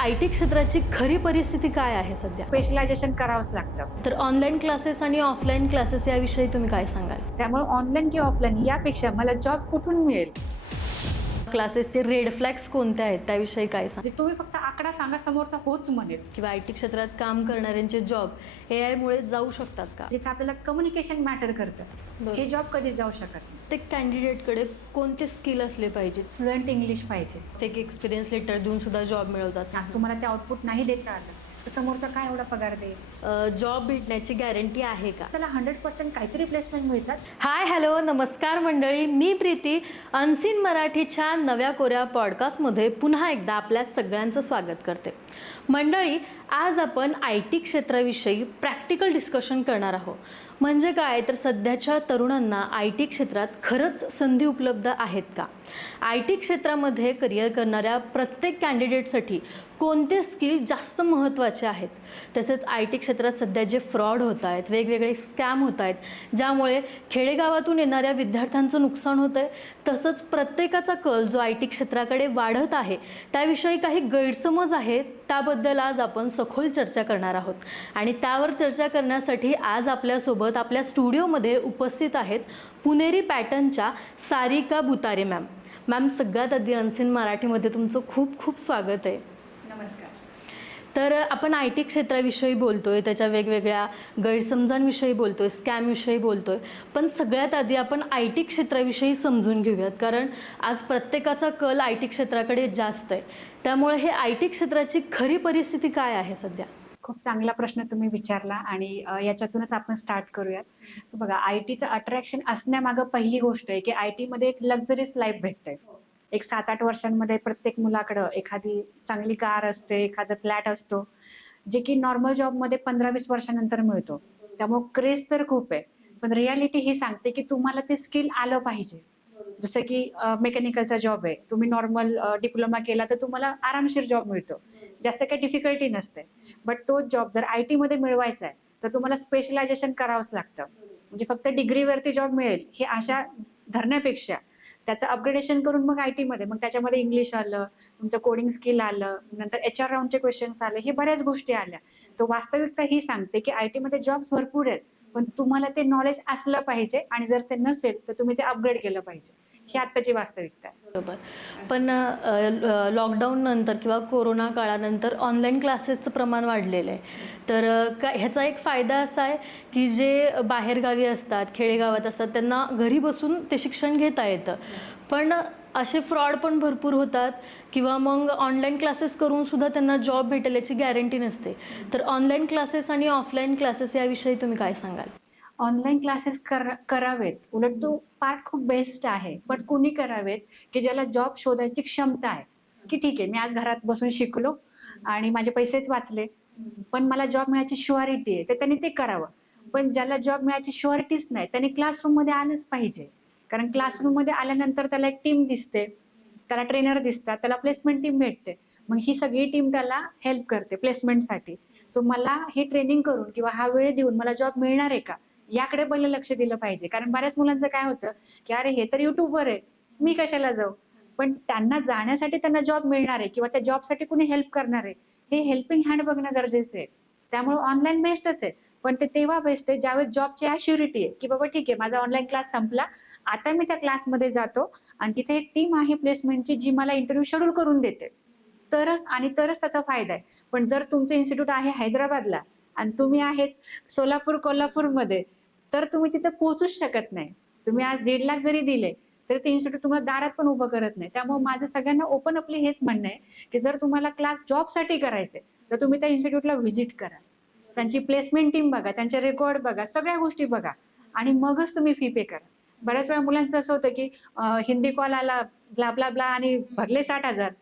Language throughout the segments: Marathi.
IT क्षेत्राची खरी परिस्थिती काय आहे सध्या? स्पेशलायझेशन करावंच लागतं. तर ऑनलाईन क्लासेस आणि ऑफलाईन क्लासेस याविषयी तुम्ही काय सांगाल? त्यामुळे ऑनलाईन किंवा ऑफलाईन यापेक्षा मला जॉब कुठून मिळेल? क्लासेसचे रेड फ्लॅग्स कोणते आहेत त्याविषयी काय सांग? म्हणजे तुम्ही फक्त आकडा सांगा, समोरचा होच म्हणेल. किंवा IT क्षेत्रात काम करणाऱ्यांचे जॉब AI मुळे जाऊ शकतात का? जिथे आपल्याला कम्युनिकेशन मॅटर करतं, बरं. हे जॉब कधी जाऊ शकत नाही. प्रत्येक कॅन्डिडेटकडे कोणते स्किल असले पाहिजेत? फ्लुएंट इंग्लिश पाहिजे. एक एक्सपिरियन्स लेटर देऊन सुद्धा जॉब मिळवतात. आज तुम्हाला ते आउटपुट नाही देता आलं तर समोरचा काय एवढा पगार देईल? जॉब भेटण्याची गॅरंटी आहे का? त्याला 100% काहीतरी प्लेसमेंट मिळतात. हाय हॅलो नमस्कार मंडळी, मी प्रीती. अनसीन मराठीच्या नव्या कोऱ्या पॉडकास्टमध्ये पुन्हा एकदा आपल्या सगळ्यांचं स्वागत करते. मंडळी, आज आपण IT क्षेत्राविषयी प्रॅक्टिकल डिस्कशन करणार आहोत. म्हणजे काय तर सध्याच्या तरुणांना IT क्षेत्रात खरंच संधी उपलब्ध आहेत का? IT क्षेत्रामध्ये करिअर करणाऱ्या प्रत्येक कॅन्डिडेटसाठी कोणते स्किल जास्त महत्त्वाचे आहेत? तसेच IT क्षेत्रात सध्या जे फ्रॉड होत आहेत, वेगवेगळे स्कॅम होत आहेत, ज्यामुळे खेडेगावातून येणाऱ्या विद्यार्थ्यांचं नुकसान होतं आहे, तसंच प्रत्येकाचा कल जो IT क्षेत्राकडे वाढत आहे त्याविषयी काही गैरसमज आहेत, त्याबद्दल आज आपण सखोल चर्चा करणार आहोत. आणि त्यावर चर्चा करण्यासाठी आज आपल्यासोबत आपल्या स्टुडिओमध्ये उपस्थित आहेत पुणेरी पॅटर्नच्या सारिका बुतारे मॅम. मॅम, सगळ्यात आधी अनसीन मराठीमध्ये तुमचं खूप खूप स्वागत आहे. नमस्कार. तर आपण IT क्षेत्राविषयी बोलतोय, त्याच्या वेगवेगळ्या गैरसमजांविषयी बोलतोय, स्कॅमविषयी बोलतोय, पण सगळ्यात आधी आपण IT क्षेत्राविषयी समजून घेऊयात, कारण आज प्रत्येकाचा कल IT क्षेत्राकडे जास्त आहे. त्यामुळे हे IT क्षेत्राची खरी परिस्थिती काय आहे सध्या? खूप चांगला प्रश्न तुम्ही विचारला आणि याच्यातूनच आपण स्टार्ट करूयात. तर बघा, ITचं अट्रॅक्शन असण्यामागं पहिली गोष्ट आहे की IT मध्ये एक लक्झरीज लाईफ भेटते. एक 7-8 वर्षांमध्ये प्रत्येक मुलाकडं एखादी चांगली कार असते, एखादा फ्लॅट असतो, जे की नॉर्मल जॉबमध्ये 15-20 वर्षानंतर मिळतो. त्यामुळे क्रेज तर खूप आहे, पण रियालिटी ही सांगते की तुम्हाला ते स्किल आलं पाहिजे. जसं की मेकॅनिकलचा जॉब आहे, तुम्ही नॉर्मल डिप्लोमा केला तर तुम्हाला आरामशीर जॉब मिळतो, जास्त काही डिफिकल्टी नसते. बट तोच जॉब जर IT मध्ये मिळवायचा आहे तर तुम्हाला स्पेशलायझेशन करावंच लागतं. म्हणजे फक्त डिग्रीवरती जॉब मिळेल हे आशा धरण्यापेक्षा त्याचं अपग्रेडेशन करून मग IT मध्ये, मग त्याच्यामध्ये इंग्लिश आलं, तुमचं कोडिंग स्किल आलं, नंतर HR राऊंडचे क्वेश्चन्स आले, हे बऱ्याच गोष्टी आल्या. तर वास्तविकता ही सांगते की IT मध्ये जॉब्स भरपूर आहेत, पण तुम्हाला ते नॉलेज असलं पाहिजे आणि जर ते नसेल तर तुम्ही ते अपग्रेड केलं पाहिजे. ही आत्ताची वास्तविकता आहे. बरोबर. पण लॉकडाऊन नंतर किंवा कोरोना काळानंतर ऑनलाईन क्लासेसचं प्रमाण वाढलेलं आहे. तर ह्याचा एक फायदा असा आहे की जे बाहेरगावी असतात, खेडेगावात असतात, त्यांना घरी बसून ते शिक्षण घेता येतं. पण असे फ्रॉड पण भरपूर होतात किंवा मग ऑनलाईन क्लासेस करून सुद्धा त्यांना जॉब भेटेल याची गॅरंटी नसते. तर ऑनलाईन क्लासेस आणि ऑफलाईन क्लासेस याविषयी तुम्ही काय सांगाल? ऑनलाईन क्लासेस करावेत, उलट तो पार्ट खूप बेस्ट आहे. पण कुणी करावेत की ज्याला जॉब शोधायची क्षमता आहे, की ठीक आहे मी आज घरात बसून शिकलो आणि माझे पैसेच वाचले, पण मला जॉब मिळायची शुअरिटी आहे, तर त्यांनी ते करावं. पण ज्याला जॉब मिळायची शुअरिटीच नाही त्यांनी क्लासरूममध्ये आलंच पाहिजे, कारण क्लासरूममध्ये आल्यानंतर त्याला एक टीम दिसते, त्याला ट्रेनर दिसतात, त्याला प्लेसमेंट टीम भेटते. मग ही सगळी टीम त्याला हेल्प करते प्लेसमेंटसाठी. सो मला हे ट्रेनिंग करून किंवा हा वेळ देऊन मला जॉब मिळणार आहे का, याकडे पहिलं लक्ष दिलं पाहिजे. कारण बऱ्याच मुलांचं काय होतं की अरे हे तर युट्यूबवर आहे, मी कशाला जाऊ. पण त्यांना जाण्यासाठी त्यांना जॉब मिळणार आहे किंवा त्या जॉबसाठी कुणी हेल्प करणार आहे, हे हेल्पिंग हँड बघणं गरजेचं आहे. त्यामुळे ऑनलाईन बेस्टच आहे, पण ते तेव्हा बेस्ट आहे ज्यावेळेस जॉबची ॲश्युरिटी आहे की बाबा ठीक आहे माझा ऑनलाईन क्लास संपला, आता मी त्या क्लासमध्ये जातो आणि तिथे एक टीम आहे प्लेसमेंटची जी मला इंटरव्ह्यू शेड्यूल करून देते, तरच त्याचा फायदा आहे. पण जर तुमचं इन्स्टिट्यूट आहे हैदराबादला आणि तुम्ही आहेत सोलापूर कोल्हापूरमध्ये, तर तुम्ही तिथे पोहोचूच शकत नाही. तुम्ही आज 1.5 लाख जरी दिले तर ते इन्स्टिट्यूट तुम्हाला दारात पण उभं करत नाही. त्यामुळे माझं सगळ्यांना ओपन अपली हेच म्हणणं आहे की जर तुम्हाला क्लास जॉबसाठी करायचे तर तुम्ही त्या इन्स्टिट्यूटला व्हिजिट करा, त्यांची प्लेसमेंट टीम बघा, त्यांचे रेकॉर्ड बघा, सगळ्या गोष्टी बघा आणि मगच तुम्ही फी पे करा. बऱ्याच वेळा मुलांचं असं होतं की हिंदी कॉल आला, ब्ला ब्ला ब्ला आणि भरले 60,000.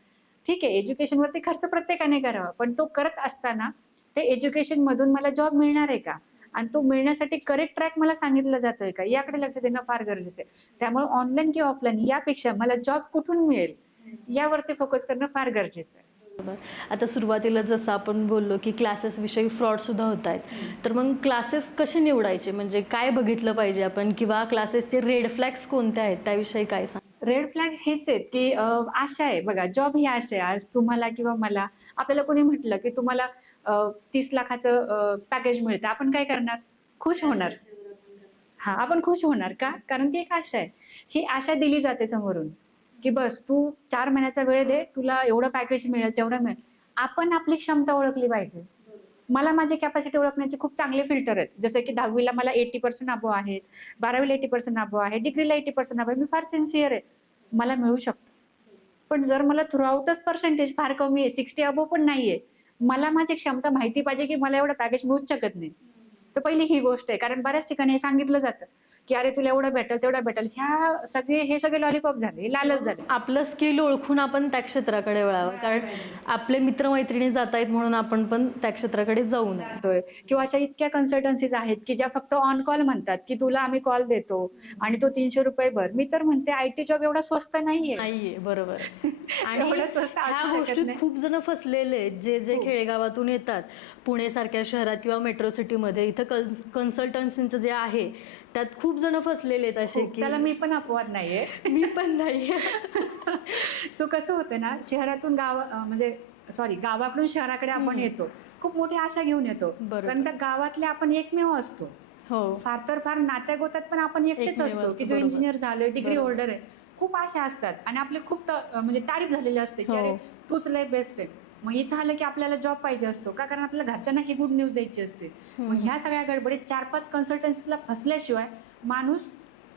ठीक आहे, एज्युकेशनवरती खर्च प्रत्येकाने करावा, पण तो करत असताना ते एज्युकेशन मधून मला जॉब मिळणार आहे का आणि तो मिळण्यासाठी करेक्ट ट्रॅक मला सांगितलं जातोय का, याकडे लक्ष देणं फार गरजेचं आहे. त्यामुळे ऑनलाईन किंवा ऑफलाईन यापेक्षा मला जॉब कुठून मिळेल यावरती फोकस करणं फार गरजेचं आहे. बरोबर. आता सुरुवातीला जसं आपण बोललो की क्लासेस विषयी फ्रॉड सुद्धा होत आहेत, तर मग क्लासेस कसे निवडायचे, म्हणजे काय बघितलं पाहिजे आपण, किंवा क्लासेसचे रेड फ्लॅग्स कोणते आहेत त्याविषयी काय सांग? रेड फ्लॅग हेच आहेत की आशा आहे बघा, जॉब ही आशा आहे. आज तुम्हाला किंवा मला आपल्याला कोणी म्हटलं की तुम्हाला 30 लाखाचं पॅकेज मिळतं, आपण काय करणार? खुश होणार. हां, आपण खुश होणार का? कारण ती एक आशा आहे. ही आशा दिली जाते समोरून, की बस तू 4 महिन्याचा वेळ दे, तुला एवढं पॅकेज मिळेल, तेवढं मिळेल. आपण आपली क्षमता ओळखली पाहिजे. मला माझी कॅपॅसिटी ओळखण्याचे खूप चांगले फिल्टर आहेत. जसं की 10वी ला मला 80% अबोव्ह आहेत, 12वी ला 80% अबोव्ह आहे, डिग्रीला 80% अबोव्ह आहे. मी फार सिन्सिअर आहे. मला मिळू शकतं. पण जर मला थ्रूआउटच पर्सेंटेज फार कमी आहे, 60 अबोव्ह पण नाहीये, मला माझी क्षमता माहिती पाहिजे, की मला एवढं पॅकेज मिळूच शकत नाही. तर पहिली ही गोष्ट आहे. कारण बऱ्याच ठिकाणी हे सांगितलं जातं, की "अरे, तुला एवढं भेटेल, तेवढं भेटेल." हे सगळे लॉलीपॉप झाले, हे लालच झाले. आपलं स्किल ओळखून आपण त्या क्षेत्राकडे वळावं, कारण आपले मित्रमैत्रिणी जात आहेत म्हणून आपण पण त्या क्षेत्राकडे जाऊ नये. जातोय किंवा अशा इतक्या कन्सल्टन्सीज आहेत, की ज्या फक्त ऑन कॉल म्हणतात, की तुला आम्ही कॉल देतो आणि तो ₹300 भर. मी तर म्हणते आयटी जॉब एवढा स्वस्त नाहीये. नाहीये, बरोबर. आणि एवढं स्वस्त ह्या असू शकत गोष्टीत नाही. खूप जण फसलेले आहेत, जे हो. खेडेगावातून येतात, पुणेसारख्या शहरात किंवा मेट्रो सिटीमध्ये. इथं कन्सल्टन्सीचं जे आहे, त्यात खूप जण फसलेले आहेत असे, की त्याला मी पण अपवाद नाहीये. मी पण नाहीये. सो कसं होतं ना, शहरातून म्हणजे गावाकडून शहराकडे आपण येतो. खूप मोठी आशा घेऊन येतो. बरोबर. कारण त्या गावातले आपण एकमेव असतो. हो. फार तर फार नात्यागोत्यात पण आपण एकटेच एकमेव असतो, की असतो, जो बरोबर. इंजिनियर झालोय, डिग्री बरोबर. होल्डर आहे. खूप आशा असतात आणि आपले खूप म्हणजे तारीफ झालेली असते, की हो. "अरे, तूच लय बेस्ट आहे." मग इथं आलं की आपल्याला जॉब पाहिजे असतो का? कारण आपल्याला घरच्यांना ही गुड न्यूज द्यायची असते. मग ह्या सगळ्या गडबडीत 4-5 कन्सल्टन्सीजला फसल्याशिवाय माणूस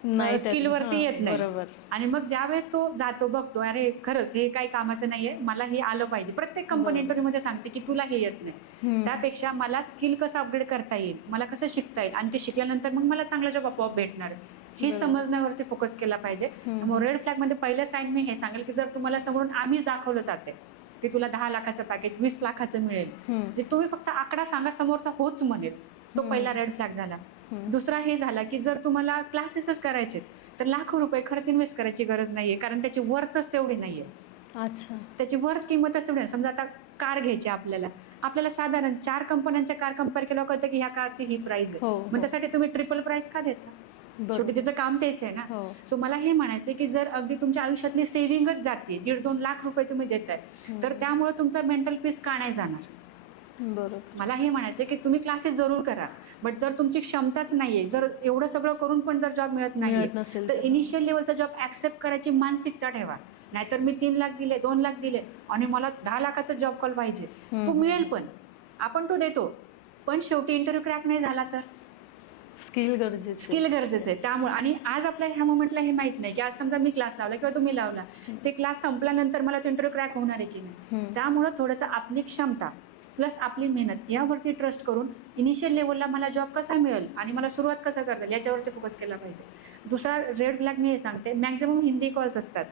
नाही त्यात. स्किलवरती हां, येत नाही. बरोबर. आणि मग ज्यावेळेस तो जातो, बघतो, "अरे, खरंच हे काही कामाचं नाहीये, मला हे आलं पाहिजे." प्रत्येक कंपनी बरोबर. इंटरव्ह्यूमध्ये सांगते, की "तुला हे येत नाही." हम्म. त्यापेक्षा मला स्किल कसं अपग्रेड करता येईल, मला कसं शिकता येईल आणि ते शिकल्यानंतर मग मला चांगला जॉब आपोआप भेटणार. हे बरोबर. समजण्यावरती फोकस केला पाहिजे. मग रेड फ्लॅगमध्ये पहिलं साईन मी हे सांगेल, की जर तुम्हाला समोरून आम्हीच दाखवलं जाते, की तुला 10 लाखाचं पॅकेज, 20 लाखाचं मिळेल. म्हणजे तुम्ही फक्त आकडा सांगा, समोरचा होच म्हणेल. तो पहिला रेड फ्लॅग झाला. दुसरा हे झाला, की जर तुम्हाला क्लासेसच करायचे तर लाखो रुपये खरंच इन्व्हेस्ट करायची गरज नाहीये, कारण त्याची वर्थच तेवढी नाहीये. अच्छा. त्याची वर्थ किंमतच तेवढी आहे. समजा आता कार घ्यायची आपल्याला साधारण 4 कंपन्यांच्या कार कंपेअर केल्यावर कळतं, की ह्या कारची ही प्राइस आहे. हो, मग हो. त्यासाठी तुम्ही ट्रिपल प्राइस का देता? बरोबर. शेवटी त्याचं काम तेच आहे ना. हो. सो मला हे म्हणायचं की जर अगदी तुमच्या आयुष्यातली सेव्हिंगच जाते, 1.5-2 लाख रुपये तुम्ही देताय, तर त्यामुळे तुमचा मेंटल पीस का नाही जाणार? बरोबर. मला हे म्हणायचं की तुम्ही क्लासेस जरूर करा, बट जर तुमची क्षमताच नाहीये, जर एवढं सगळं करून पण जर जॉब मिळत नाहीये, नसेल तर इनिशियल लेवलचा जॉब ऍक्सेप्ट करायची मानसिकता ठेवा. नाहीतर मी 3 लाख दिले, 2 लाख दिले आणि मला 10 लाखाचा जॉब कॉल पाहिजे. तो मिळेल पण, आपण तो देतो. पण शेवटी इंटरव्ह्यू क्रॅक नाही झाला तर स्किल गरजेचं. स्किल गरजेचं आहे. त्यामुळे आणि आज आपल्या ह्या मोमेंटला हे माहित नाही, की आज समजा मी क्लास लावला किंवा तुम्ही लावला, ते क्लास संपल्यानंतर मला तो इंटरव्ह्यू क्रॅक होणार आहे की नाही. त्यामुळं थोडंसं आपली क्षमता प्लस आपली मेहनत यावरती ट्रस्ट करून इनिशियल लेवलला मला जॉब कसा मिळेल आणि मला सुरुवात कसं करता येईल याच्यावरती फोकस केला पाहिजे. दुसरा रेड फ्लॅग मी हे सांगते, मॅक्झिमम हिंदी कॉल्स असतात,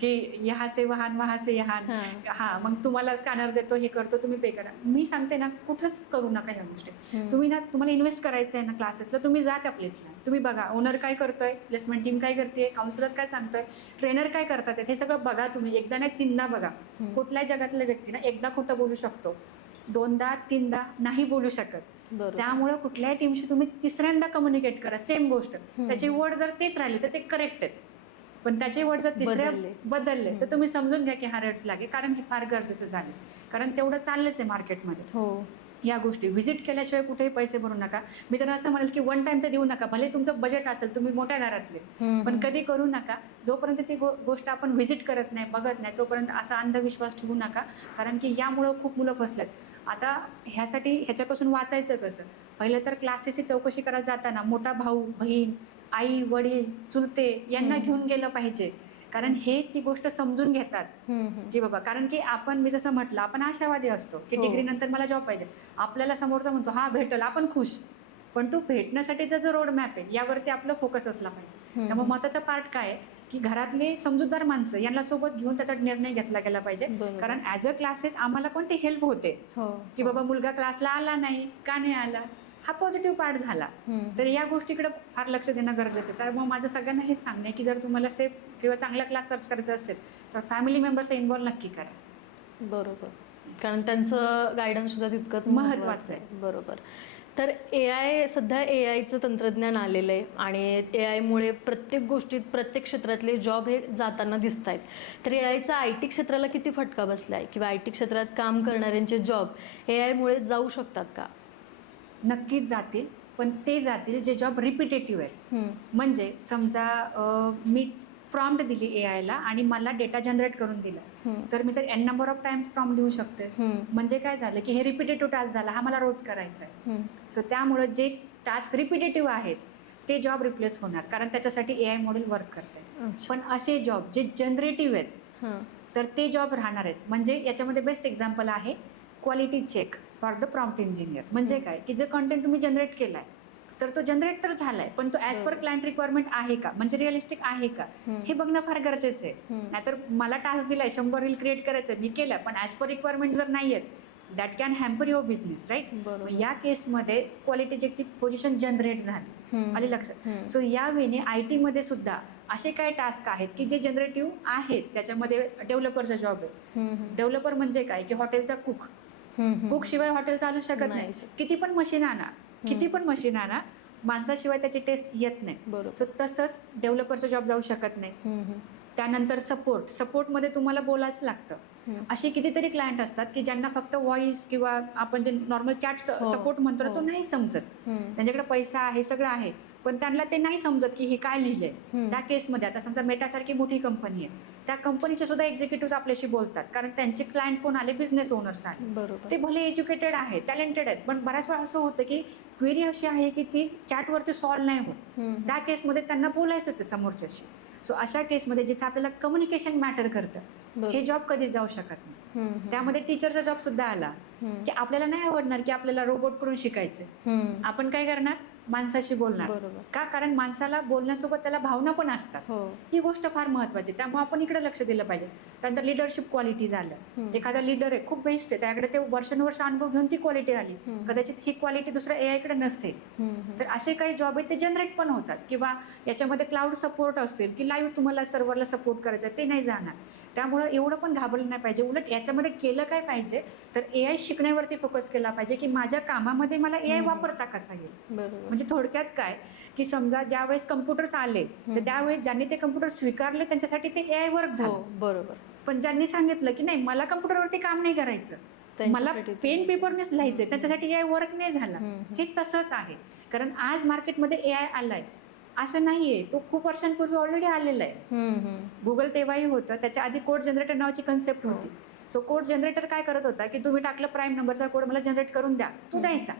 की यहाँ से वहान, वहाँ से यहाँ. हा, मग तुम्हाला स्कॅनर देतो, हे करतो, तुम्ही पे करा. मी सांगते ना, कुठंच करू नका ह्या गोष्टी. तुम्हाला इन्व्हेस्ट करायचं आहे ना क्लासेसला, तुम्ही जा त्या प्लेसला, तुम्ही बघा ओनर काय करतोय, प्लेसमेंट टीम काय करते, काउन्सिलर काय सांगतोय, ट्रेनर काय करतात, हे सगळं बघा. तुम्ही एकदा नाही 3दा बघा. कुठल्याही जगातल्या व्यक्ती ना एकदा खोटं बोलू शकतो, 2दा 3दा नाही बोलू शकत. त्यामुळे कुठल्याही टीमशी तुम्ही 3ऱ्यांदा कम्युनिकेट करा. सेम गोष्ट, त्याचे वर्ड जर तेच राहिले तर ते करेक्ट आहेत, पण त्याचे वर्ड जर तिसऱ्या बदलले तर तुम्ही समजून घ्या की हा रेड फ्लॅग आहे. कारण हे फार गरजेचं झालं, कारण तेवढं चाललंच आहे मार्केटमध्ये. हो. या गोष्टी व्हिजिट केल्याशिवाय कुठेही पैसे भरू नका. मी तर असं म्हणेल की वन टाइम तर देऊ नका. भले तुमचं बजेट असेल, तुम्ही मोठ्या घरातले, पण कधी करू नका. जोपर्यंत ती गोष्ट आपण व्हिजिट करत नाही, बघत नाही, तोपर्यंत असा अंधविश्वास ठेवू नका. कारण की यामुळं खूप मुलं फसलेत. आता ह्याच्यापासून वाचायचं कसं? पहिलं तर क्लासेसची चौकशी करायला जाताना मोठा भाऊ, बहीण, आई, वडील, चुलते यांना घेऊन गेलं पाहिजे. कारण हे ती गोष्ट समजून घेतात, की बाबा, कारण की मी जसं म्हटलं, आपण आशावादी असतो की डिग्री नंतर मला जॉब पाहिजे. आपल्याला समोरचा म्हणतो हा भेटेल, आपण खुश. पण तो भेटण्यासाठीचा जो रोड मॅप आहे यावरती आपला फोकस असला पाहिजे. त्यामुळे महत्त्वाचा पार्ट काय आहे की घरातले समजूतदार माणसं यांना सोबत घेऊन त्याचा निर्णय घेतला गेला पाहिजे. कारण ॲज अ क्लासेस आम्हाला पण ते हेल्प होते, की बाबा मुलगा क्लासला आला नाही, का नाही आला, हा पॉझिटिव्ह पार्ट झाला. तर या गोष्टीकडे फार लक्ष देणं गरजेचं आहे. तर मग माझं सगळ्यांना हेच सांगणं आहे की जर तुम्हाला सेफ किंवा चांगला क्लास सर्च करायचा असेल तर फॅमिली मेंबर्सला इन्व्हॉल्व नक्की करा. बरोबर, कारण त्यांचं गायडन्स सुद्धा तितकंच महत्त्वाचं आहे. बरोबर. तर सध्या ए आयचं तंत्रज्ञान आलेलं आहे आणि ए आयमुळे प्रत्येक गोष्टीत प्रत्येक क्षेत्रातले जॉब हे जाताना दिसत आहेत. तर ए आयचा आय टी क्षेत्राला किती फटका बसला आहे किंवा आय टी क्षेत्रात काम करणाऱ्यांचे जॉब ए आयमुळे जाऊ शकतात का? नक्कीच जातील, पण ते जातील जे जॉब रिपिटेटिव्ह आहे. म्हणजे समजा मी प्रॉम्प्ट दिली ए आयला आणि मला डेटा जनरेट करून दिला, तर मी तर n number of times prompt देऊ शकते. म्हणजे काय झालं की हे रिपिटेटिव्ह टास्क झाला, हा मला रोज करायचा आहे. सो त्यामुळे जे टास्क रिपिटेटिव्ह आहेत ते जॉब रिप्लेस होणार, कारण त्याच्यासाठी ए आय मॉडेल वर्क करते. पण असे जॉब जे जनरेटिव्ह आहेत तर ते जॉब राहणार आहेत. म्हणजे याच्यामध्ये बेस्ट एक्झाम्पल आहे quality check for the prompt engineer. म्हणजे काय की जे कंटेंट तुम्ही जनरेट केलाय तर तो जनरेट तर झालाय, पण तो ॲज पर क्लायंट रिक्वायरमेंट आहे का, म्हणजे रिअलिस्टिक आहे का, हे बघणं फार गरजेचं आहे. नाहीतर मला टास्क दिलाय 100 रील क्रिएट करायचं, मी केलं, पण ॲज पर रिक्वायरमेंट जर नाही आहेत that can hamper your business, right. या केसमध्ये क्वालिटी चेकची पोझिशन जनरेट झाली, आली लक्षात. सो या वेळी आय टीमध्ये सुद्धा असे काही टास्क आहेत की जे जनरेटिव्ह आहेत. त्याच्यामध्ये डेव्हलपरचा जॉब आहे. डेव्हलपर म्हणजे काय की हॉटेलचा कुक शिवाय हॉटेल चालू शकत नाही. किती पण मशीन आणा, माणसाशिवाय त्याची टेस्ट येत नाही. सो तसंच डेव्हलपरचा जॉब जाऊ शकत नाही. त्यानंतर सपोर्टमध्ये तुम्हाला बोलायचं लागतं. असे कितीतरी क्लायंट असतात की ज्यांना फक्त व्हॉइस किंवा आपण जे नॉर्मल चॅट सपोर्ट म्हणतो तो नाही समजत. त्यांच्याकडे पैसा आहे, सगळं आहे, पण त्यांना ते नाही समजत की हे काय लिहिलंय. त्या केसमध्ये आता समजा मेटासारखी मोठी कंपनी आहे, त्या कंपनीचे सुद्धा एक्झिक्युटिव्ह आपल्याशी बोलतात, कारण त्यांचे क्लायंट कोण आले, बिझनेस ओनर्स आले. ते भले एज्युकेटेड आहेत, टॅलेंटेड आहेत, पण बऱ्याच वेळा असं होतं की क्वेरी अशी आहे की ती चॅटवरती सॉल्व्ह नाही होत. त्या केसमध्ये त्यांना बोलायचंच आहे समोरच्याशी. सो अशा केसमध्ये जिथे आपल्याला कम्युनिकेशन मॅटर करतं, हे जॉब कधी जाऊ शकत नाही. त्यामध्ये टीचरचा जॉब सुद्धा आला की आपल्याला नाही आवडणार की आपल्याला रोबोट कडून शिकायचं. आपण काय करणार, माणसाशी बोलणार. का, कारण माणसाला बोलण्यासोबत त्याला भावना पण असतात. ही गोष्ट फार महत्वाची, त्यामुळे आपण इकडे लक्ष दिलं पाहिजे. त्यानंतर लिडरशिप क्वालिटी झालं. एखादा लिडर आहे, खूप बेस्ट आहे, त्याकडे ते वर्षानुवर्ष अनुभव घेऊन ती क्वालिटी आली, कदाचित ही क्वालिटी दुसऱ्या ए आयकडे नसेल. तर असे काही जॉब आहेत ते जनरेट पण होतात. किंवा याच्यामध्ये क्लाउड सपोर्ट असेल की लाईव्ह तुम्हाला सर्व्हरला सपोर्ट करायचं, ते नाही जाणार. त्यामुळे एवढं पण घाबरलं नाही पाहिजे. उलट याच्यामध्ये केलं काय पाहिजे तर ए आय शिकण्यावरती फोकस केला पाहिजे की माझ्या कामामध्ये मला ए आय वापरता कसा येईल. म्हणजे थोडक्यात काय की समजा ज्यावेळेस कम्प्युटर्स आले तर त्यावेळेस ज्यांनी ते कम्प्युटर स्वीकारले त्यांच्यासाठी ते ए आय वर्क झालं. बरोबर. पण ज्यांनी सांगितलं की नाही मला कम्प्युटरवरती काम नाही करायचं, मला पेन पेपरनेच लिहायचंय, त्याच्यासाठी ए आय वर्क नाही झाला. हे तसंच आहे, कारण आज मार्केटमध्ये ए आय आलाय असं नाहीये, तो खूप वर्षांपूर्वी ऑलरेडी आलेला आहे. गुगल तेव्हाही होतं, त्याच्या आधी कोड जनरेटर नावाची कन्सेप्ट होती. सो कोड जनरेटर काय करत होता की तुम्ही टाकलं प्राईम नंबरचा कोड मला जनरेट करून द्या, तो द्यायचा.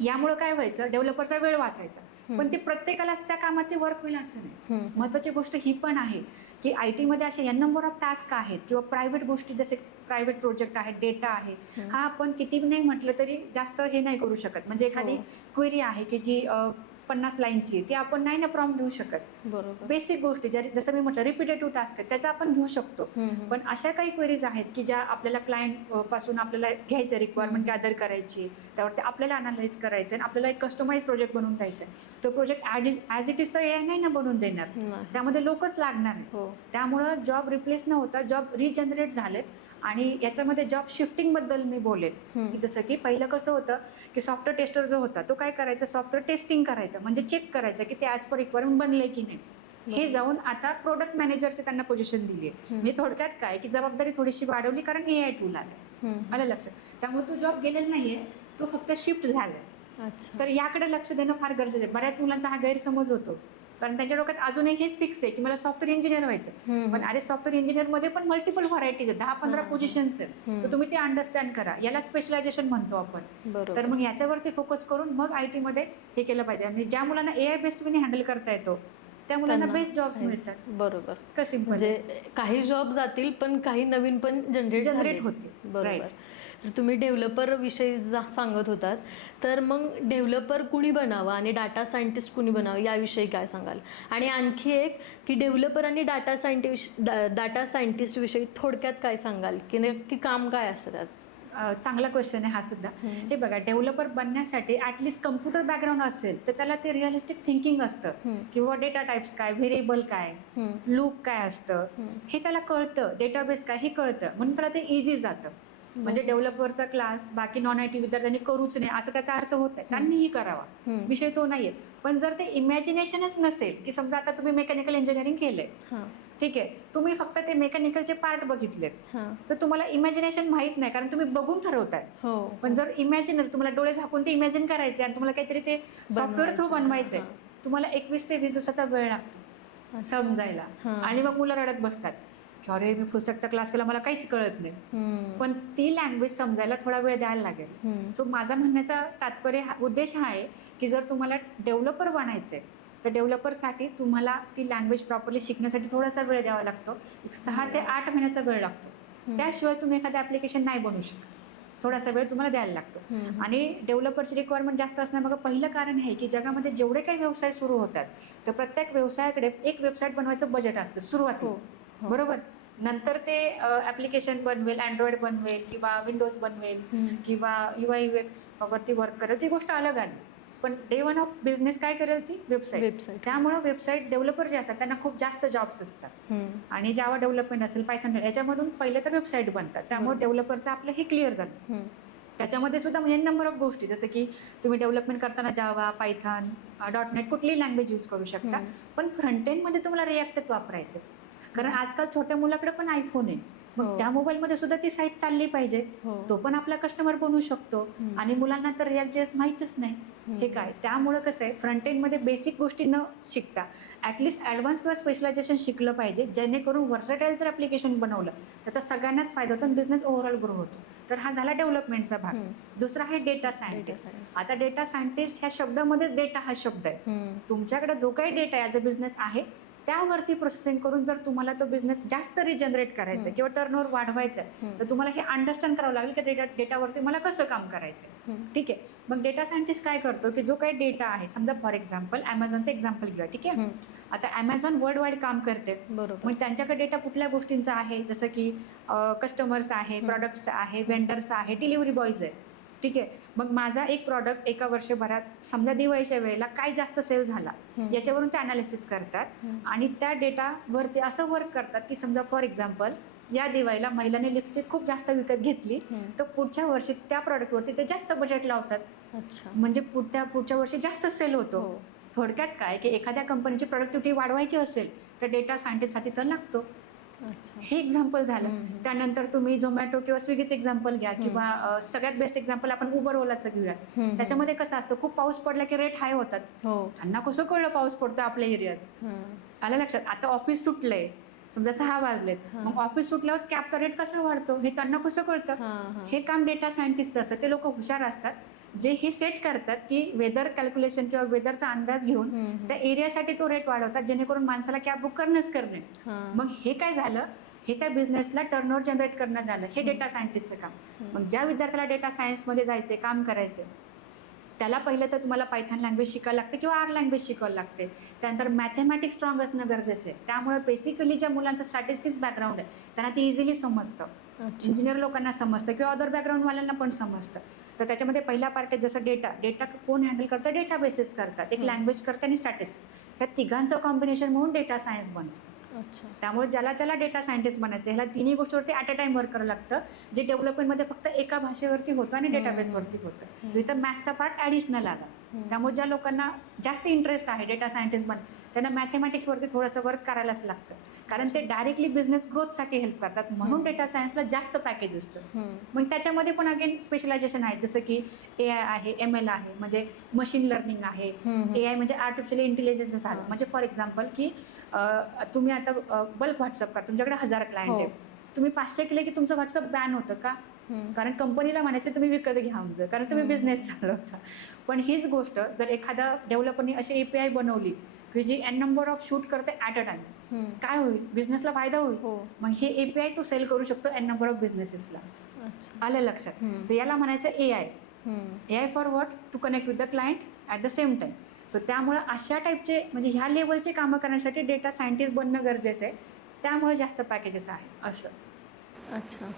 यामुळे काय व्हायचं, डेव्हलपरचा वेळ वाचायचा, पण ते प्रत्येकालाच त्या कामात ते वर्क होईल असं नाही. महत्वाची गोष्ट ही पण आहे की आय टीमध्ये असे एन नंबर ऑफ टास्क आहेत किंवा प्रायव्हेट गोष्टी जसे प्रायव्हेट प्रोजेक्ट आहेत, डेटा आहे, हा आपण किती नाही म्हटलं तरी जास्त हे नाही करू शकत. म्हणजे एखादी क्वेरी आहे की जी 50 लाईनची, ती आपण नाही ना प्रॉम्प्ट देऊ शकत. बरोबर. बेसिक गोष्टी जसं मी म्हटलं रिपिटेटिव्ह टास्क आहेत त्याचा आपण घेऊ शकतो. पण अशा काही क्वेरीज आहेत की ज्या आपल्याला क्लायंट पासून आपल्याला घ्यायचं, रिक्वायरमेंट गॅदर करायची, त्यावरती आपल्याला अनालाइज करायचं आणि आपल्याला एक कस्टमाइज प्रोजेक्ट बनवून द्यायचा आहे. तो प्रोजेक्ट ॲज इट इज तर ए आय नाही ना बनवून देणार, त्यामध्ये लोकच लागणार. त्यामुळं जॉब रिप्लेस न होता जॉब रिजनरेट झालेत. आणि याच्यामध्ये जॉब शिफ्टिंग बद्दल मी बोलेन की जसं की पहिलं कसं होतं की सॉफ्टवेअर टेस्टर जो होता तो काय करायचा, सॉफ्टवेअर टेस्टिंग करायचा, म्हणजे चेक करायचं की ते ॲज पर रिक्वायरमेंट बनले की नाही. हे जाऊन आता प्रोडक्ट मॅनेजरचे त्यांना पोझिशन दिली आहे. म्हणजे थोडक्यात काय की जबाबदारी थोडीशी वाढवली, कारण ए आय टूल आलं लक्षात. त्यामुळे तो जॉब गेलेला नाहीये, तो फक्त शिफ्ट झाला. तर याकडे लक्ष देणं फार गरजेचं आहे. बऱ्याच मुलांचा हा गैरसमज होतो, कारण त्यांच्या डोक्यात अजूनही हेच फिक्स आहे की मला सॉफ्टवेअर इंजिनियर व्हायचं. पण अरे सॉफ्टवेअर इंजिनियर मध्ये पण मल्टिपल व्हरायटीज आहेत, 10-15 पोझिशन्स आहेत. तर तुम्ही ते अंडरस्टँड करा, याला स्पेशलायझेशन म्हणतो आपण. तर मग याच्यावरती फोकस करून मग आय टी मध्ये हे केलं पाहिजे. आणि ज्या मुलांना ए आय बेस्ट वे हँडल करता येतो त्या मुलांना बेस्ट जॉब्स मिळतात. बरोबर. कसं म्हणजे काही जॉब जातील पण काही नवीन पण जनरेट होते. बरोबर. तर तुम्ही डेव्हलपर विषयी सांगत होतात, तर मग डेव्हलपर कुणी बनावं आणि डाटा सायंटिस्ट कुणी बनावं याविषयी काय सांगाल? आणि आणखी एक की डेव्हलपर आणि डाटा सायंटिस्ट विषयी थोडक्यात काय सांगाल की नक्की काम काय असतं त्यात? चांगला क्वेश्चन आहे हा सुद्धा. हे बघा, डेव्हलपर बनण्यासाठी ॲटलिस्ट कम्प्युटर बॅकग्राऊंड असेल तर त्याला ते रिअलिस्टिक थिंकिंग असतं किंवा डेटा टाइप्स काय, व्हेरिएबल काय, लूप काय असतं हे त्याला कळतं, डेटाबेस काय हे कळतं, म्हणून त्याला ते इझी जातं. म्हणजे डेव्हलपरचा क्लास बाकी नॉन आय टी विद्यार्थ्यांनी करूच नाही असं त्याचा अर्थ होत नाही. त्यांनीही करावा, विषय तो नाहीये. पण जर ते इमॅजिनेशनच नसेल, की समजा आता तुम्ही मेकॅनिकल इंजिनिअरिंग केलंय, ठीक आहे, तुम्ही फक्त ते मेकॅनिकलचे पार्ट बघितलेत, तर तुम्हाला इमॅजिनेशन माहित नाही, कारण तुम्ही बघून ठरवताय. पण जर इमॅजिनर तुम्हाला डोळे झाकून ते इमॅजिन करायचे आणि तुम्हाला काहीतरी ते सॉफ्टवेअर थ्रू बनवायचंय, तुम्हाला 21 ते 20 दिवसाचा वेळ लागतो समजायला. आणि मग मुलं रडत बसतात की अरे मी पुस्तकचा क्लास केला, मला काहीच कळत नाही. पण ती लँग्वेज समजायला थोडा वेळ द्यायला लागेल. सो माझा म्हणण्याचा तात्पर्य उद्देश हा आहे की जर तुम्हाला डेव्हलपर बनायचंय तर डेव्हलपरसाठी तुम्हाला ती लँग्वेज प्रॉपरली शिकण्यासाठी थोडासा वेळ द्यावा लागतो. 6 ते 8 महिन्याचा वेळ लागतो. त्याशिवाय तुम्ही एखादं ॲप्लिकेशन नाही बनवू शकत. थोडासा वेळ तुम्हाला द्यायला लागतो. आणि डेव्हलपरची रिक्वायरमेंट जास्त असण्यामागं पहिलं कारण आहे की जगामध्ये जेवढे काही व्यवसाय सुरू होतात तर प्रत्येक व्यवसायाकडे एक वेबसाईट बनवायचं बजेट असतं सुरुवातीला, बरोबर. नंतर ते ॲप्लिकेशन बनवेल, अँड्रॉइड बनवेल किंवा विंडोज बनवेल किंवा UI UX वरती वर्क करेल, ती गोष्ट अलग आली. पण डे वन ऑफ बिझनेस काय करेल, ती वेबसाईट. त्यामुळे वेबसाईट डेव्हलपर जे असतात त्यांना खूप जास्त जॉब्स असतात. आणि जावा डेव्हलपमेंट असेल, पायथन, याच्यामधून पहिले तर वेबसाईट बनतात. त्यामुळे डेव्हलपरचं आपलं हे क्लिअर झालं. त्याच्यामध्ये सुद्धा म्हणजे नंबर ऑफ गोष्टी, जसं की तुम्ही डेव्हलपमेंट करताना जावा, पायथन, .NET कुठलीही लँग्वेज यूज करू शकता. पण फ्रंट एंडमध्ये तुम्हाला रिॲक्टच वापरायचं, कारण आजकाल छोट्या मुलाकडे पण आयफोन आहे. मग त्या मोबाईलमध्ये सुद्धा ती साईट चालली पाहिजे. तो पण आपला कस्टमर बनवू शकतो. आणि मुलांना तर रिॲक्ट.js माहीतच नाही हे काय. त्यामुळे कसं आहे, फ्रंट एंडमध्ये बेसिक गोष्टी न शिकता ॲटलिस्ट ॲडव्हान्स किंवा स्पेशलायझेशन शिकलं पाहिजे, जेणेकरून व्हर्सटाईल जर ॲप्लिकेशन बनवलं त्याचा सगळ्यांनाच फायदा होतो आणि बिझनेस ओव्हरऑल ग्रो होतो. तर हा झाला डेव्हलपमेंटचा भाग. दुसरा आहे डेटा सायंटिस्ट. आता डेटा सायंटिस्ट ह्या शब्दामध्येच डेटा हा शब्द आहे. तुमच्याकडे जो काही डेटा ॲज अ बिझनेस आहे त्यावरती प्रोसेसिंग करून जर तुम्हाला तो बिझनेस जास्त रिजनरेट करायचा आहे किंवा टर्नओव्हर वाढवायचा आहे, तर तुम्हाला हे अंडरस्टँड करावं लागेल की डेटावरती मला कसं काम करायचं आहे. ठीक आहे, मग डेटा सायंटिस्ट काय करतो की जो काही डेटा आहे, समजा फॉर एक्झाम्पल ॲमेझॉनचं एक्झाम्पल घेऊया. ठीक आहे, आता ॲमेझॉन वर्ल्ड वाईड काम करते, बरोबर. मग त्यांच्याकडे डेटा कुठल्या गोष्टींचा आहे, जसं की कस्टमर्स आहे, प्रॉडक्ट्स आहे, वेंडर्स आहे, डिलिव्हरी बॉयज आहे. ठीक आहे, मग माझा एक प्रॉडक्ट एका वर्षभरात समजा दिवाळीच्या वेळेला काय जास्त सेल झाला याच्यावरून ते अनालिसिस करतात. आणि त्या डेटावरती असं वर्क करतात की समजा फॉर एक्झाम्पल या दिवाळीला महिलांनी लिपस्टिक खूप जास्त विकत घेतली, तर पुढच्या वर्षी त्या प्रॉडक्टवरती ते जास्त बजेट लावतात. म्हणजे पुढच्या वर्षी जास्त सेल होतो. थोडक्यात काय की एखाद्या कंपनीची प्रोडक्टिव्हिटी वाढवायची असेल तर डेटा सायंटिस्टसाठी तर लागतो. हे एक्झाम्पल झालं. त्यानंतर तुम्ही झोमॅटो किंवा स्विगीचं एक्झाम्पल घ्या, किंवा सगळ्यात बेस्ट एक्झाम्पल आपण उबर ओलाचं घेऊया. त्याच्यामध्ये कसं असतं, खूप पाऊस पडला की रेट हाय होतात. त्यांना कसं कळलं पाऊस पडतो आपल्या एरियात, आलं लक्षात. आता ऑफिस सुटलंय, समजा 6 वाजलेत, मग ऑफिस सुटल्यावर कॅबचा रेट कसा वाढतो हे त्यांना कसं कळतं. हे काम डेटा सायंटिस्टचं असतं. ते लोक हुशार असतात जे हे सेट करतात की वेदर कॅल्क्युलेशन किंवा वेदरचा अंदाज घेऊन त्या एरियासाठी तो रेट वाढवतात, जेणेकरून माणसाला कॅब बुक करणंच करणे. मग हे काय झालं, हे त्या बिझनेसला टर्नओव्हर जनरेट करणं झालं. हे डेटा सायंटिस्टचं काम. मग ज्या विद्यार्थ्याला डेटा सायन्समध्ये जायचे, काम करायचे, त्याला पहिलं तर तुम्हाला पायथन लँग्वेज शिकायला लागते किंवा R लँग्वेज शिकायला लागते. त्यानंतर मॅथमॅटिक्स स्ट्रॉंग असणं गरजेचं आहे. त्यामुळे बेसिकली ज्या मुलांचं स्टॅटिस्टिक्स बॅकग्राऊंड आहे त्यांना ते इझिली समजतं. इंजिनियर लोकांना समजतं किंवा अदर बॅकग्राऊंडवाल्यांना पण समजतं. तर त्याच्यामध्ये पहिला पार्ट आहे जसं डेटा कोण हँडल करतं, डेटा बेसिस करतात, एक लँग्वेज करतं आणि स्टॅटिस्टिक्स. ह्या तिघांचं कॉम्बिनेशन म्हणून डेटा सायन्स बनतं. त्यामुळे ज्याला डेटा सायंटिस्ट बनायचं, ह्याला तिन्ही गोष्टीवरती ॲट अ टाइम वर्क करावं लागतं, जे डेव्हलपमेंटमध्ये फक्त एका भाषेवरती होतं आणि डेटाबेसवरती होतं. इथं मॅथ्सचा पार्ट ॲडिशनल आला. त्यामुळे ज्या लोकांना जास्त इंटरेस्ट आहे डेटा सायंटिस्ट त्यांना मॅथेमॅटिक्सवरती थोडंसं वर्क करायलाच लागतं, कारण ते डायरेक्टली बिझनेस ग्रोथसाठी हेल्प करतात. म्हणून डेटा सायन्सला जास्त पॅकेज असतं. मग त्याच्यामध्ये पण अगेन स्पेशलायझेशन आहे, जसं की AI आहे, ML आहे, म्हणजे मशीन लर्निंग आहे. AI म्हणजे आर्टिफिशियल इंटेलिजन्स झालं. म्हणजे फॉर एक्झाम्पल की तुम्ही आता बल्क व्हॉट्सअप करा, तुमच्याकडे 1000 क्लायंट आहे, तुम्ही 500 केले की तुमचं व्हॉट्सअप बॅन होतं का, कारण कंपनीला म्हणायचं तुम्ही विकत घ्या आमचं, कारण तुम्ही बिझनेस चालवता. पण हीच गोष्ट जर एखाद्या डेव्हलपरनी अशी API बनवली की जी n नंबर ऑफ शूट करते ॲट अ टाइम, काय होईल, बिझनेसला फायदा होईल. मग हे API तो सेल करू शकतो n नंबर ऑफ बिझनेसेसला. आलं लक्षात. सो याला म्हणायचं AI for what, to connect with the client at the same time. So त्यामुळे अशा टाईपचे म्हणजे ह्या लेवलचे कामं करण्यासाठी डेटा सायंटिस्ट बनणं गरजेचं आहे. त्यामुळे जास्त पॅकेजेस आहे असं. अच्छा,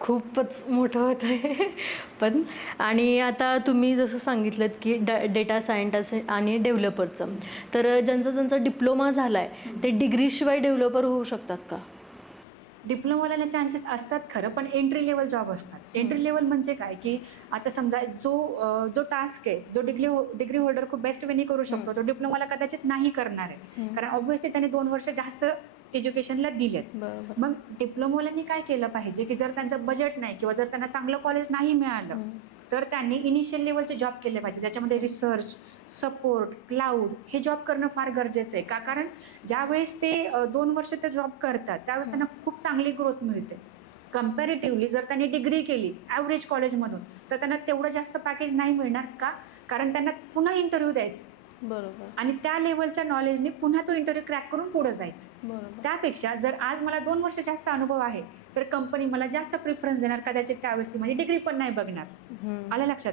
खूपच मोठं होत आहे. पण आणि आता तुम्ही जसं सांगितलं की डेटा सायंटिस्ट आणि डेव्हलपरचं, तर ज्यांचा डिप्लोमा झाला आहे ते डिग्रीशिवाय डेव्हलपर होऊ शकतात का? डिप्लोमाला चान्सेस असतात खरं, पण एंट्री लेवल जॉब असतात. एंट्री लेवल म्हणजे काय, की आता समजा जो टास्क आहे, जो डिग्री होल्डर खूप बेस्ट वेनी करू शकतो, तो डिप्लोमाला कदाचित नाही करणार आहे. कारण ऑब्व्हियसली त्याने 2 वर्ष जास्त एज्युकेशनला दिलेत. बरोबर. मग डिप्लोमावाल्यांनी काय केलं पाहिजे, की जर त्यांचं बजेट नाही किंवा जर त्यांना चांगलं कॉलेज नाही मिळालं, तर त्यांनी इनिशियल लेवलचे जॉब केले पाहिजे. त्याच्यामध्ये रिसर्च, सपोर्ट, क्लाउड हे जॉब करणं फार गरजेचं आहे. का, कारण ज्यावेळेस ते 2 वर्ष ते जॉब करतात त्यावेळेस त्यांना खूप चांगली ग्रोथ मिळते. कम्पॅरेटिव्हली जर त्यांनी डिग्री केली ॲव्हरेज कॉलेजमधून, तर त्यांना तेवढं जास्त पॅकेज नाही मिळणार. का, कारण त्यांना पुन्हा इंटरव्ह्यू द्यायचा बरोबर. आणि त्या लेवलच्या नॉलेजने पुन्हा तो इंटरव्ह्यू क्रॅक करून पुढे जायचं. बरोबर. त्यापेक्षा जर आज मला 2 वर्ष जास्त अनुभव आहे, तर कंपनी मला जास्त प्रिफरन्स देणार. कदाचित त्यावेळेस ती माझी डिग्री पण नाही बघणार. आलं लक्षात.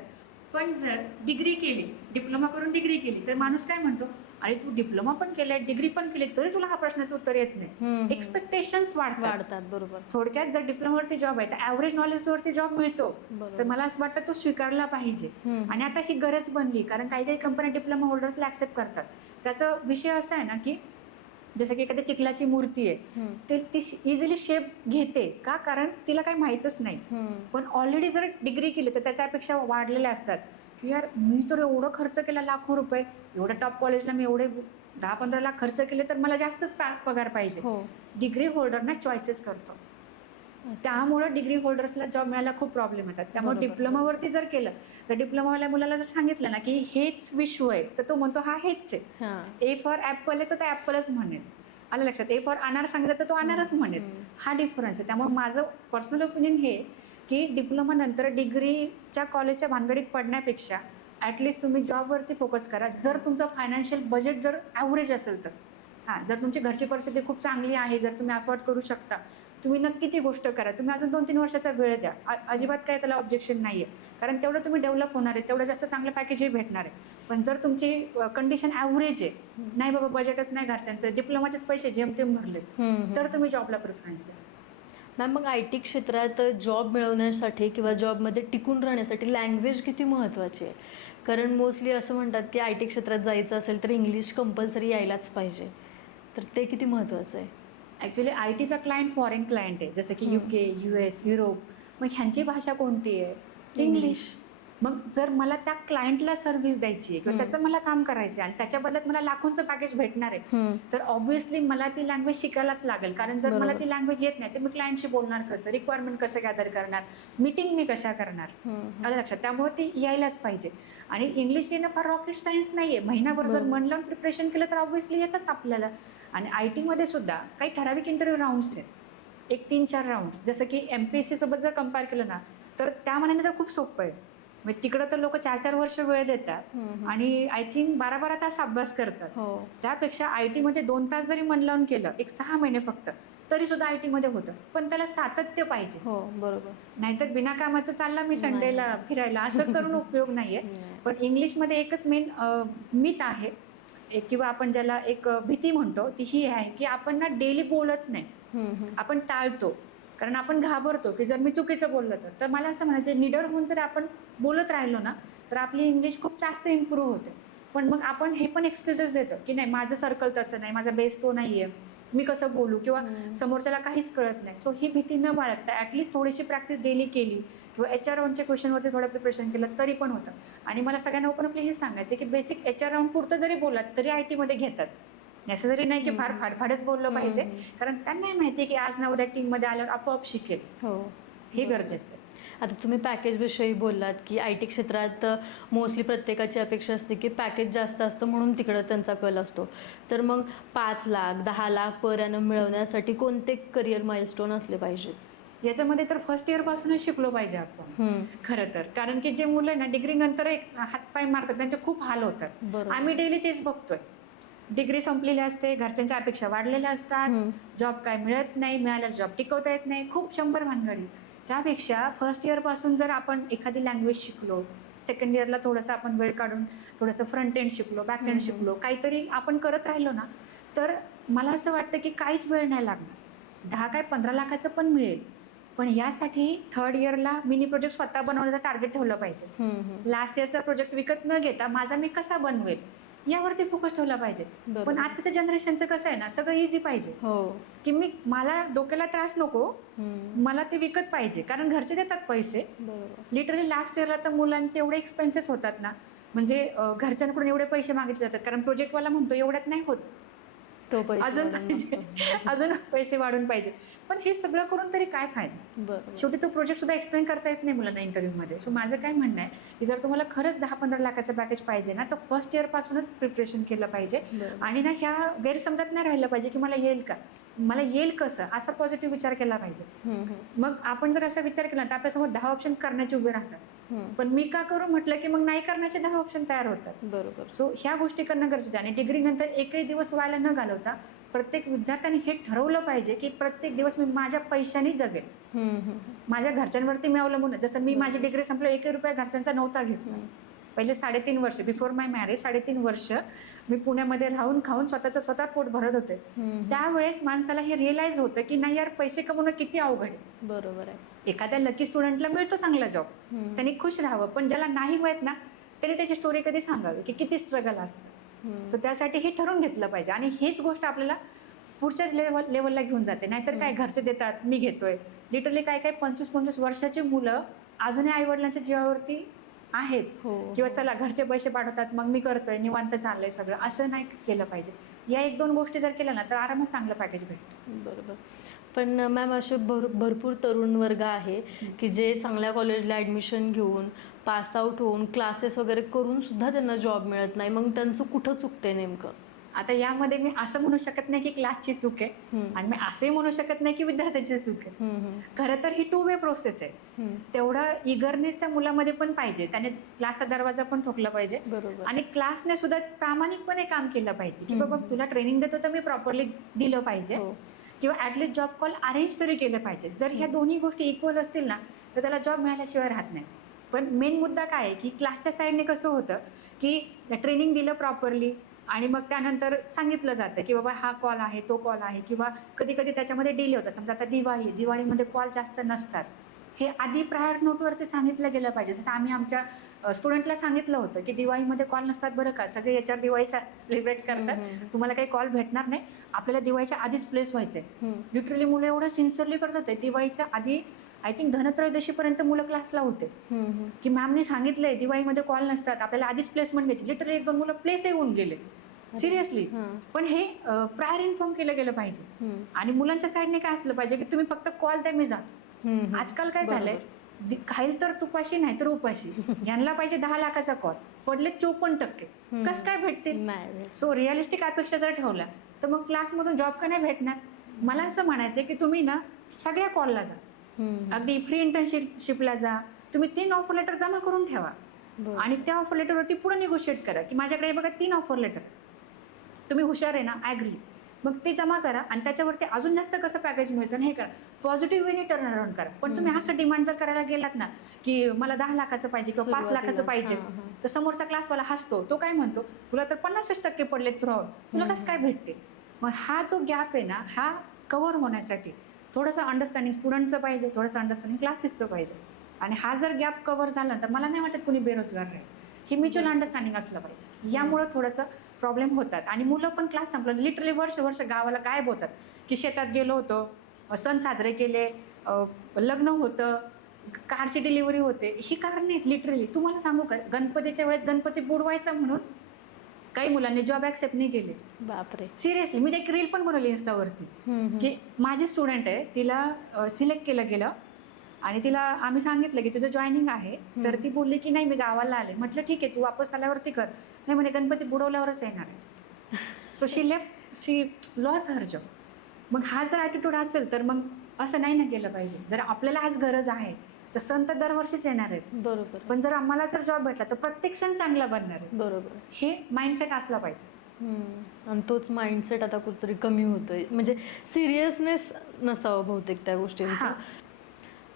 पण जर डिग्री केली, डिप्लोमा करून डिग्री केली, तर माणूस काय म्हणतो, अरे तू डिप्लोमा पण केलाय, डिग्री पण केली, तरी तुला हा प्रश्नाचं उत्तर येत नाही. एक्सपेक्टेशन्स वाढतात. बरोबर. थोडक्यात जर डिप्लोमावरती जॉब आहे, तर ॲव्हरेज नॉलेजवरती जॉब मिळतो, तर मला असं वाटतं तो स्वीकारला पाहिजे. आणि आता ही गरज बनली, कारण काही काही कंपन्या डिप्लोमा होल्डर्सला ऍक्सेप्ट करतात. त्याचा विषय असा आहे ना, की जसं की एखाद्या चिखलाची मूर्ती आहे, ती इझिली शेप घेते. का, कारण तिला काही माहीतच नाही. पण ऑलरेडी जर डिग्री केली तर त्याच्या अपेक्षा वाढलेल्या असतात, की यार मी तर एवढं खर्च केला, लाखो रुपये, एवढ्या टॉप कॉलेजला मी एवढे 10-15 लाख खर्च केले, तर मला जास्तच पगार पाहिजे. डिग्री होल्डरना चॉईसेस करतो. त्यामुळे डिग्री होल्डर्सला जॉब मिळायला खूप प्रॉब्लेम येतात. त्यामुळे डिप्लोमावरती जर केलं, तर डिप्लोमावाल्या मुलाला जर सांगितलं ना, की हेच विश्व आहे, तर तो म्हणतो हा हेच आहे. ए फॉर ॲपल आहे, तर तो ॲपलच म्हणेल. आलं लक्षात. ए फॉर अनार सांगितलं तर तो अनारच म्हणेल. हा डिफरन्स आहे. त्यामुळे माझं पर्सनल ओपिनियन हे, की डिप्लोमा नंतर डिग्रीच्या कॉलेजच्या भानगडीत पडण्यापेक्षा ॲटलिस्ट तुम्ही जॉबवरती फोकस करा. जर तुमचं फायनान्शियल बजेट जर ॲव्हरेज असेल तर. हां, जर तुमची घरची परिस्थिती खूप चांगली आहे, जर तुम्ही अफोर्ड करू शकता, तुम्ही नक्की ती गोष्ट करा. तुम्ही अजून 2-3 वर्षाचा वेळ द्या. अजिबात काय त्याला ऑब्जेक्शन नाही आहे. कारण तेवढं तुम्ही डेव्हलप होणार आहे, तेवढं जास्त चांगलं पॅकेजही भेटणार आहे. पण जर तुमची कंडिशन ॲव्हरेज आहे, नाही बाबा बजेटच नाही घरच्यांचं, डिप्लोमाचेच पैसे जेमतेम भरले, तर तुम्ही जॉबला प्रिफरन्स द्या. मॅम, मग आय टी क्षेत्रात जॉब मिळवण्यासाठी किंवा जॉबमध्ये टिकून राहण्यासाठी लँग्वेज किती महत्त्वाची आहे? कारण मोस्टली असं म्हणतात की आय टी क्षेत्रात जायचं असेल तर इंग्लिश कंपल्सरी यायलाच पाहिजे, तर ते किती महत्त्वाचं आहे? ॲक्च्युली आय टीचा क्लायंट फॉरेन क्लायंट आहे, जसं की UK, US, युरोप. मग ह्यांची भाषा कोणती आहे? इंग्लिश. मग जर मला त्या क्लायंटला सर्व्हिस द्यायची आहे किंवा त्याचं मला काम करायचं आहे आणि त्याच्या बदल्यात मला लाखोंचं पॅकेज भेटणार आहे, तर ऑब्व्हियसली मला ती लँग्वेज शिकायलाच लागेल. कारण जर मला ती लँग्वेज येत नाही, तर मी क्लायंटशी बोलणार कसं, रिक्वायरमेंट कसं गॅदर करणार, मीटिंग मी कशा करणार, आलं लक्षात. त्यामुळे ती यायलाच पाहिजे. आणि इंग्लिश येणं फार रॉकेट सायन्स नाही आहे. महिनाभर जर मन लावून प्रिपरेशन केलं तर ऑब्व्हियसली येतच आपल्याला. आणि आय टीमध्ये सुद्धा काही ठराविक इंटरव्ह्यू राऊंड्स आहेत, एक 3-4 राऊंड्स. जसं की MPSC सोबत जर कम्पेअर केलं ना, तर त्या मानाने तर खूप सोपं आहे. म्हणजे तिकडं तर लोक 4-4 वर्ष वेळ देतात आणि आय थिंक 12-12 तास अभ्यास करतात. त्यापेक्षा आय टीमध्ये 2 तास जरी मन लावून केलं, एक 6 महिने फक्त, तरी सुद्धा आय टीमध्ये होतं. पण त्याला सातत्य पाहिजे. बरोबर. नाहीतर बिना कामाचं चालला मी संडेला फिरायला, असं करून उपयोग नाहीये. पण इंग्लिशमध्ये एकच मेन मिथ आहे, किंवा आपण ज्याला एक भीती म्हणतो, ती ही आहे की आपण ना डेली बोलत नाही, आपण टाळतो. कारण आपण घाबरतो की जर मी चुकीचं बोललं तर मला असं म्हणायचं, निडर होऊन जर आपण बोलत राहिलो ना, तर आपली इंग्लिश खूप जास्त इम्प्रूव्ह होते. पण मग आपण हे पण एक्सक्युजेस देतो की नाही, माझं सर्कल तसं नाही, माझा बेस तो नाही आहे, मी कसं बोलू, किंवा समोरच्याला काहीच कळत नाही. सो ही भीती न बाळगता ॲटलिस्ट थोडीशी प्रॅक्टिस डेली केली किंवा HR राऊंडच्या क्वेश्चनवरती थोडं प्रिपरेशन केलं तरी पण होतं. आणि मला सगळ्यांना ओपन आपली हेच सांगायचं की बेसिक HR राऊंड पुरतं जरी बोलात तरी आय टीमध्ये घेतात. नेसेसरी नाही की फार फाडफाडच बोललं पाहिजे, कारण त्यांनाही माहिती आहे की आज ना उद्या टीममध्ये आल्यावर आपोआप शिकेल. हे गरजेचं आहे. आता तुम्ही पॅकेजविषयी बोललात की आय टी क्षेत्रात मोस्टली प्रत्येकाची अपेक्षा असते की पॅकेज जास्त असतं म्हणून तिकडं त्यांचा कल असतो. तर मग 5 लाख 10 लाख पर ॲनम मिळवण्यासाठी कोणते करिअर माइलस्टोन असले पाहिजेत? याच्यामध्ये तर फर्स्ट इयरपासूनच शिकलो पाहिजे आपण खरं तर. कारण की जे मुलं ना डिग्री नंतर एक हातपाय मारतात, त्यांचे खूप हाल होतात. आम्ही डेली तेच बघतोय. डिग्री संपलेली असते, घरच्यांच्या अपेक्षा वाढलेल्या असतात, जॉब काय मिळत नाही, मिळाल्याला जॉब टिकवता येत नाही, खूप 100 भानगडी. त्यापेक्षा फर्स्ट इयरपासून जर आपण एखादी लँग्वेज शिकलो, सेकंड इयरला थोडंसं आपण वेळ काढून थोडंसं फ्रंट एंड शिकलो, बॅक एंड शिकलो, काहीतरी आपण करत राहिलो ना, तर मला असं वाटतं की काहीच वेळ नाही लागणार. 10 काय 15 लाखाचं पण मिळेल. पण यासाठी थर्ड इयरला मिनी प्रोजेक्ट स्वतः बनवण्याचं टार्गेट ठेवलं पाहिजे. लास्ट इयरचा प्रोजेक्ट विकत न घेता माझा मी कसा बनवेल यावरती फोकस ठेवला पाहिजे. बरोबर. पण आताच्या जनरेशनचं कसं आहे ना, सगळं इझी पाहिजे, हो. की मला डोक्याला त्रास नको, हम्म. मला ते विकत पाहिजे, कारण घरचे देतात पैसे. बरोबर. लिटरली लास्ट इयरला तर मुलांचे एवढे एक्सपेन्सेस होतात ना, म्हणजे घरच्यांकडून एवढे पैसे मागितले जातात, कारण प्रोजेक्टवाला म्हणतो एवढ्यात नाही होत, तो पैसे अजून वाढवून पाहिजे, मागतो. अजून पैसे वाढून पाहिजे. पण हे सगळं करून तरी काय फायदा? बरोबर. शेवटी तो प्रोजेक्ट सुद्धा एक्सप्लेन करता येत नाही मुलांना इंटरव्ह्यूमध्ये. सो माझं काय म्हणणं आहे की जर तुम्हाला खरंच 10-15 लाखाचं पॅकेज पाहिजे ना, तर फर्स्ट इयरपासूनच प्रिपरेशन केलं पाहिजे. बरोबर. आणि ना ह्या गैरसमजात नाही राहिलं पाहिजे की मला येईल का, मला येईल कसं, असा पॉझिटिव्ह विचार केला पाहिजे. मग आपण जर असा विचार केला तर आपल्यासमोर 10 ऑप्शन करण्याचे उभे राहतात. पण मी का करू म्हटलं की मग नाही करण्याचे 10 ऑप्शन तयार होतात. बरोबर. सो ह्या गोष्टी करणं गरजेचं आहे. आणि डिग्री नंतर एकही दिवस व्हायला न घालवता प्रत्येक विद्यार्थ्याने हे ठरवलं पाहिजे की प्रत्येक दिवस मी माझ्या पैशाने जगेल, माझ्या घरच्यांवरती मी अवलंबून. जसं मी माझी डिग्री संपलं, 1 रुपया घरच्यांचा नव्हता घेतला. पहिले 3.5 वर्ष बिफोर माय मॅरेज 3.5 वर्ष मी पुण्यामध्ये राहून खाऊन स्वतः पोट भरत होते. त्यावेळेस माणसाला हे रिअलाइज होतं की नाही यार, पैसे कमवणं किती अवघड आहे. बरोबर आहे. एखाद्या लकी स्टुडंटला मिळतो चांगला जॉब, त्यांनी खुश राहावं, पण ज्याला नाही मिळत ना त्याने त्याची स्टोरी कधी सांगावी की किती स्ट्रगल असतं. सो त्यासाठी हे ठरवून घेतलं पाहिजे. आणि हेच गोष्ट आपल्याला पुढच्या लेवलला घेऊन जाते. नाहीतर काय, घरचे देतात मी घेतोय. लिटरली काय 25-25 वर्षाची मुलं अजूनही आईवडिलांच्या जीवावरती आहेत. किंवा चला घरचे पैसे पाठवतात मग मी करतोय, निवांत चाललंय सगळं, असं नाही केलं पाहिजे. या 1-2 गोष्टी जर केल्या ना तर आरामात चांगलं पॅकेज भेटतं. बरोबर. पण मॅम असे भरपूर तरुण वर्ग आहे की जे चांगल्या कॉलेजला ॲडमिशन घेऊन पास आउट होऊन क्लासेस वगैरे करून सुद्धा त्यांना जॉब मिळत नाही. मग त्यांचं कुठं चुकते नेमकं? आता यामध्ये मी असं म्हणू शकत नाही की क्लासची चूक आहे, आणि मी असंही म्हणू शकत नाही की विद्यार्थ्याची चूक आहे. खरं तर ही 2 वे प्रोसेस आहे. तेवढा इगरनेस त्या मुलामध्ये पण पाहिजे, त्याने क्लासचा दरवाजा पण ठोकला पाहिजे. आणि क्लासने सुद्धा प्रामाणिकपणे काम केलं पाहिजे की बाबा तुला ट्रेनिंग देतो तर मी प्रॉपरली दिलं पाहिजे, किंवा ॲटलिस्ट जॉब कॉल अरेंज तरी केलं पाहिजे. जर ह्या दोन्ही गोष्टी इक्वल असतील ना तर त्याला जॉब मिळाल्याशिवाय राहत नाही. पण मेन मुद्दा काय आहे की क्लासच्या साईडने कसं होतं की ट्रेनिंग दिलं प्रॉपरली आणि मग त्यानंतर सांगितलं जातं की बाबा हा कॉल आहे, तो कॉल आहे, किंवा कधी कधी त्याच्यामध्ये डिले होतं. समजा आता दिवाळीमध्ये कॉल जास्त नसतात, हे आधी प्रायर नोटवरती सांगितलं गेलं पाहिजे. जसं आम्ही आमच्या स्टुडंटला सांगितलं होतं की दिवाळीमध्ये कॉल नसतात बरं का, सगळे याच्यावर दिवाळी सेलिब्रेट करतात, तुम्हाला काही कॉल भेटणार नाही, आपल्याला दिवाळीच्या आधीच प्लेस व्हायचंय. लिटरली मुलं एवढं सिन्सिअरली करतात आहे. दिवाळीच्या आधी आय थिंक धनत्रयोदशीपर्यंत मुलं क्लासला होते की मॅमनी सांगितलंय दिवाळीमध्ये कॉल नसतात, आपल्याला आधीच प्लेसमेंट घ्यायची. लिटरली 1-2 मुलं प्लेस येऊन गेले सिरियसली. पण हे प्रायर इन्फॉर्म केलं गेलं पाहिजे. आणि मुलांच्या साईडने काय असलं पाहिजे की तुम्ही फक्त कॉल द्या मी जातो. आजकाल काय झालंय, खाईल तर तुपाशी नाही तर उपाशी. यांना पाहिजे 10 लाखाचा कॉल, पडले 54%, कसं काय भेटतील? सो रिअलिस्टिक अपेक्षा जर ठेवल्या तर मग क्लासमधून जॉब का नाही भेटणार? मला असं म्हणायचं की तुम्ही ना सगळ्या कॉलला जा, अगदी फ्री इंटर्नशिपला जा, तुम्ही 3 ऑफर लेटर जमा करून ठेवा. आणि त्या ऑफर लेटरवरती पुढे निगोशिएट करा की माझ्याकडे बघा 3 ऑफर लेटर, तुम्ही हुशार आहे ना, ॲग्री, मग ते जमा करा. आणि त्याच्यावरती अजून जास्त कसं पॅकेज मिळतं हे करा, पॉझिटिव्ह वेने टर्न अराउंड करा. पण तुम्ही असं डिमांड जर करायला गेलात ना की मला 10 लाखाचं पाहिजे किंवा 5 लाखाचं पाहिजे, तर समोरचा क्लासवाला हसतो. तो काय म्हणतो, तुला तर 50% पडले थ्रूआउट, तुला कसं काय भेटते? मग हा जो गॅप आहे ना, हा कव्हर होण्यासाठी थोडंसं अंडरस्टँडिंग स्टुडंटचं पाहिजे, थोडंसं अंडरस्टँडिंग क्लासेसचं पाहिजे. आणि हा जर गॅप कव्हर झाला तर मला नाही वाटत कुणी बेरोजगार राहील. ही म्युच्युअल अंडरस्टँडिंग असलं पाहिजे. यामुळं थोडंसं प्रॉब्लेम होतात. आणि मुलं पण क्लास संपलं लिटरली वर्ष गावाला गायब होतात की शेतात गेलो होतो, सण साजरे केले, लग्न होतं, कारची डिलिव्हरी होते. ही कारण नाहीत. लिटरली तुम्हाला सांगू का, गणपतीच्या वेळेस गणपती बुडवायचा म्हणून काही मुलांनी जॉब ॲक्सेप्ट नाही केले. बापरे, सिरियसली. मी एक रील पण बनवली इन्स्टावरती की माझी स्टुडंट आहे, तिला सिलेक्ट केलं गेलं आणि तिला आम्ही सांगितलं की तुझं जॉईनिंग आहे, तर ती बोलली की नाही मी गावाला आले. म्हटलं ठीक आहे, तू वापस आल्यावरती कर. नाही म्हणे गणपती बुडवल्यावरच येणार आहे. So she loss her job. मग हा जर ॲटिट्यूड असेल तर मग असं नाही ना केलं पाहिजे. जर आपल्याला आज गरज आहे तर सण तर दरवर्षीच येणार आहेत. बरोबर. पण जर आम्हाला जर जॉब भेटला तर प्रत्येक सण चांगला बनणार आहे. बरोबर. हे माइंडसेट असला पाहिजे. आणि तोच माइंडसेट आता कुठेतरी कमी होतोय, म्हणजे सिरियसनेस नसावं बहुतेक त्या गोष्टींचा.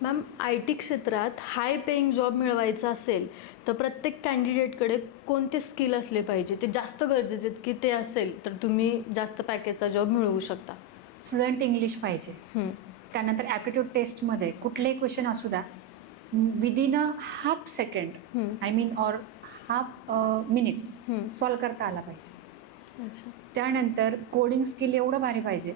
मॅम, IT क्षेत्रात हाय पेईंग जॉब मिळवायचा असेल तर प्रत्येक कॅन्डिडेटकडे कोणते स्किल असले पाहिजे, ते जास्त गरजेचे आहेत की ते असेल तर तुम्ही जास्त पॅकेजचा जॉब मिळवू शकता? फ्लुएंट इंग्लिश पाहिजे. त्यानंतर ॲप्टिट्यूड टेस्टमध्ये कुठलेही क्वेश्चन असू द्या, within a half second, I mean or half minutes हम्म. सॉल्व करता आला पाहिजे. अच्छा. त्यानंतर कोडिंग स्किल एवढं भारी पाहिजे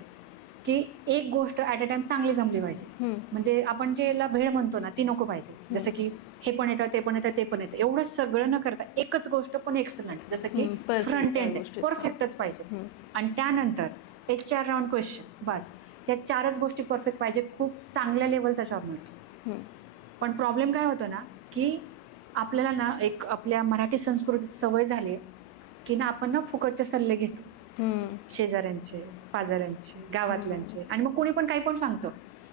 की एक गोष्ट ॲट अ टाइम चांगली जमली पाहिजे. हम्म. म्हणजे आपण जेला भेळ म्हणतो ना ती नको पाहिजे. जसं की हे पण येतं, ते पण येतं, ते पण येतं, एवढं सगळं न करता एकच गोष्ट पण एक्सलंट, जसं की perfect फ्रंट त्या एंड गोष्टीत. परफेक्टच पाहिजे. हम्म. आणि त्यानंतर HR राऊंड क्वेश्चन, बस या 4च गोष्टी परफेक्ट पाहिजे. खूप चांगल्या लेवलचा जॉब मिळतो. हम्म. पण प्रॉब्लेम काय होतो ना की आपल्याला ना एक आपल्या मराठी संस्कृतीत सवय झाली आहे की ना आपण ना फुकटचे सल्ले घेतो, हम्म. शेजाऱ्यांचे, पाजाऱ्यांचे, गावातल्यांचे. आणि मग कोणी पण काही पण सांगतो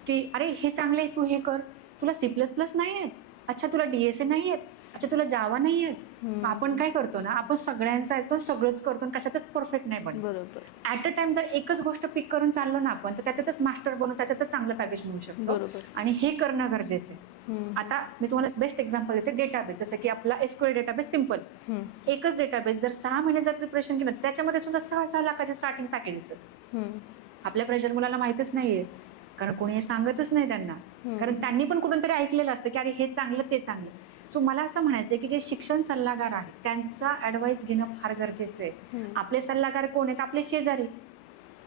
की अरे हे चांगले आहे, तू हे कर, तुला C++ नाही आहेत, अच्छा तुला DSA नाही आहेत, अच्छा तुला जावा नाही आहेत. हम्म. आपण काय करतो ना, आपण सगळ्यांचं ऐकतो, सगळंच करतो आणि कशातच परफेक्ट नाही बनत. बरोबर. ॲट अ टाइम जर एकच गोष्ट पिक करून चाललो ना आपण, तर त्याच्यातच मास्टर बनू, त्याच्यातच चांगलं पॅकेज मिळू शकतो. बरोबर. आणि हे करणं गरजेचं आहे. हम्म. आता मी तुम्हाला बेस्ट एक्झाम्पल देते, डेटाबेस. जसं की आपला SQL डेटाबेस सिम्पल, हम्म. एकच डेटाबेस जर 6 महिने जर प्रिपरेशन केलं, त्याच्यामध्ये सुद्धा 6 लाखाचे स्टार्टिंग पॅकेजेस आहेत. हम्म. आपल्या प्रेशर मुलाला माहीतच नाहीये, कारण कोणी हे सांगतच नाही त्यांना. कारण त्यांनी पण कुठून तरी ऐकलेलं असतं की अरे हे चांगलं, ते चांगलं. सो मला असं म्हणायचं आहे की जे शिक्षण सल्लागार आहेत त्यांचा ॲडवाईस घेणं फार गरजेचं आहे. हम्म. आपले सल्लागार कोण आहेत? आपले शेजारी.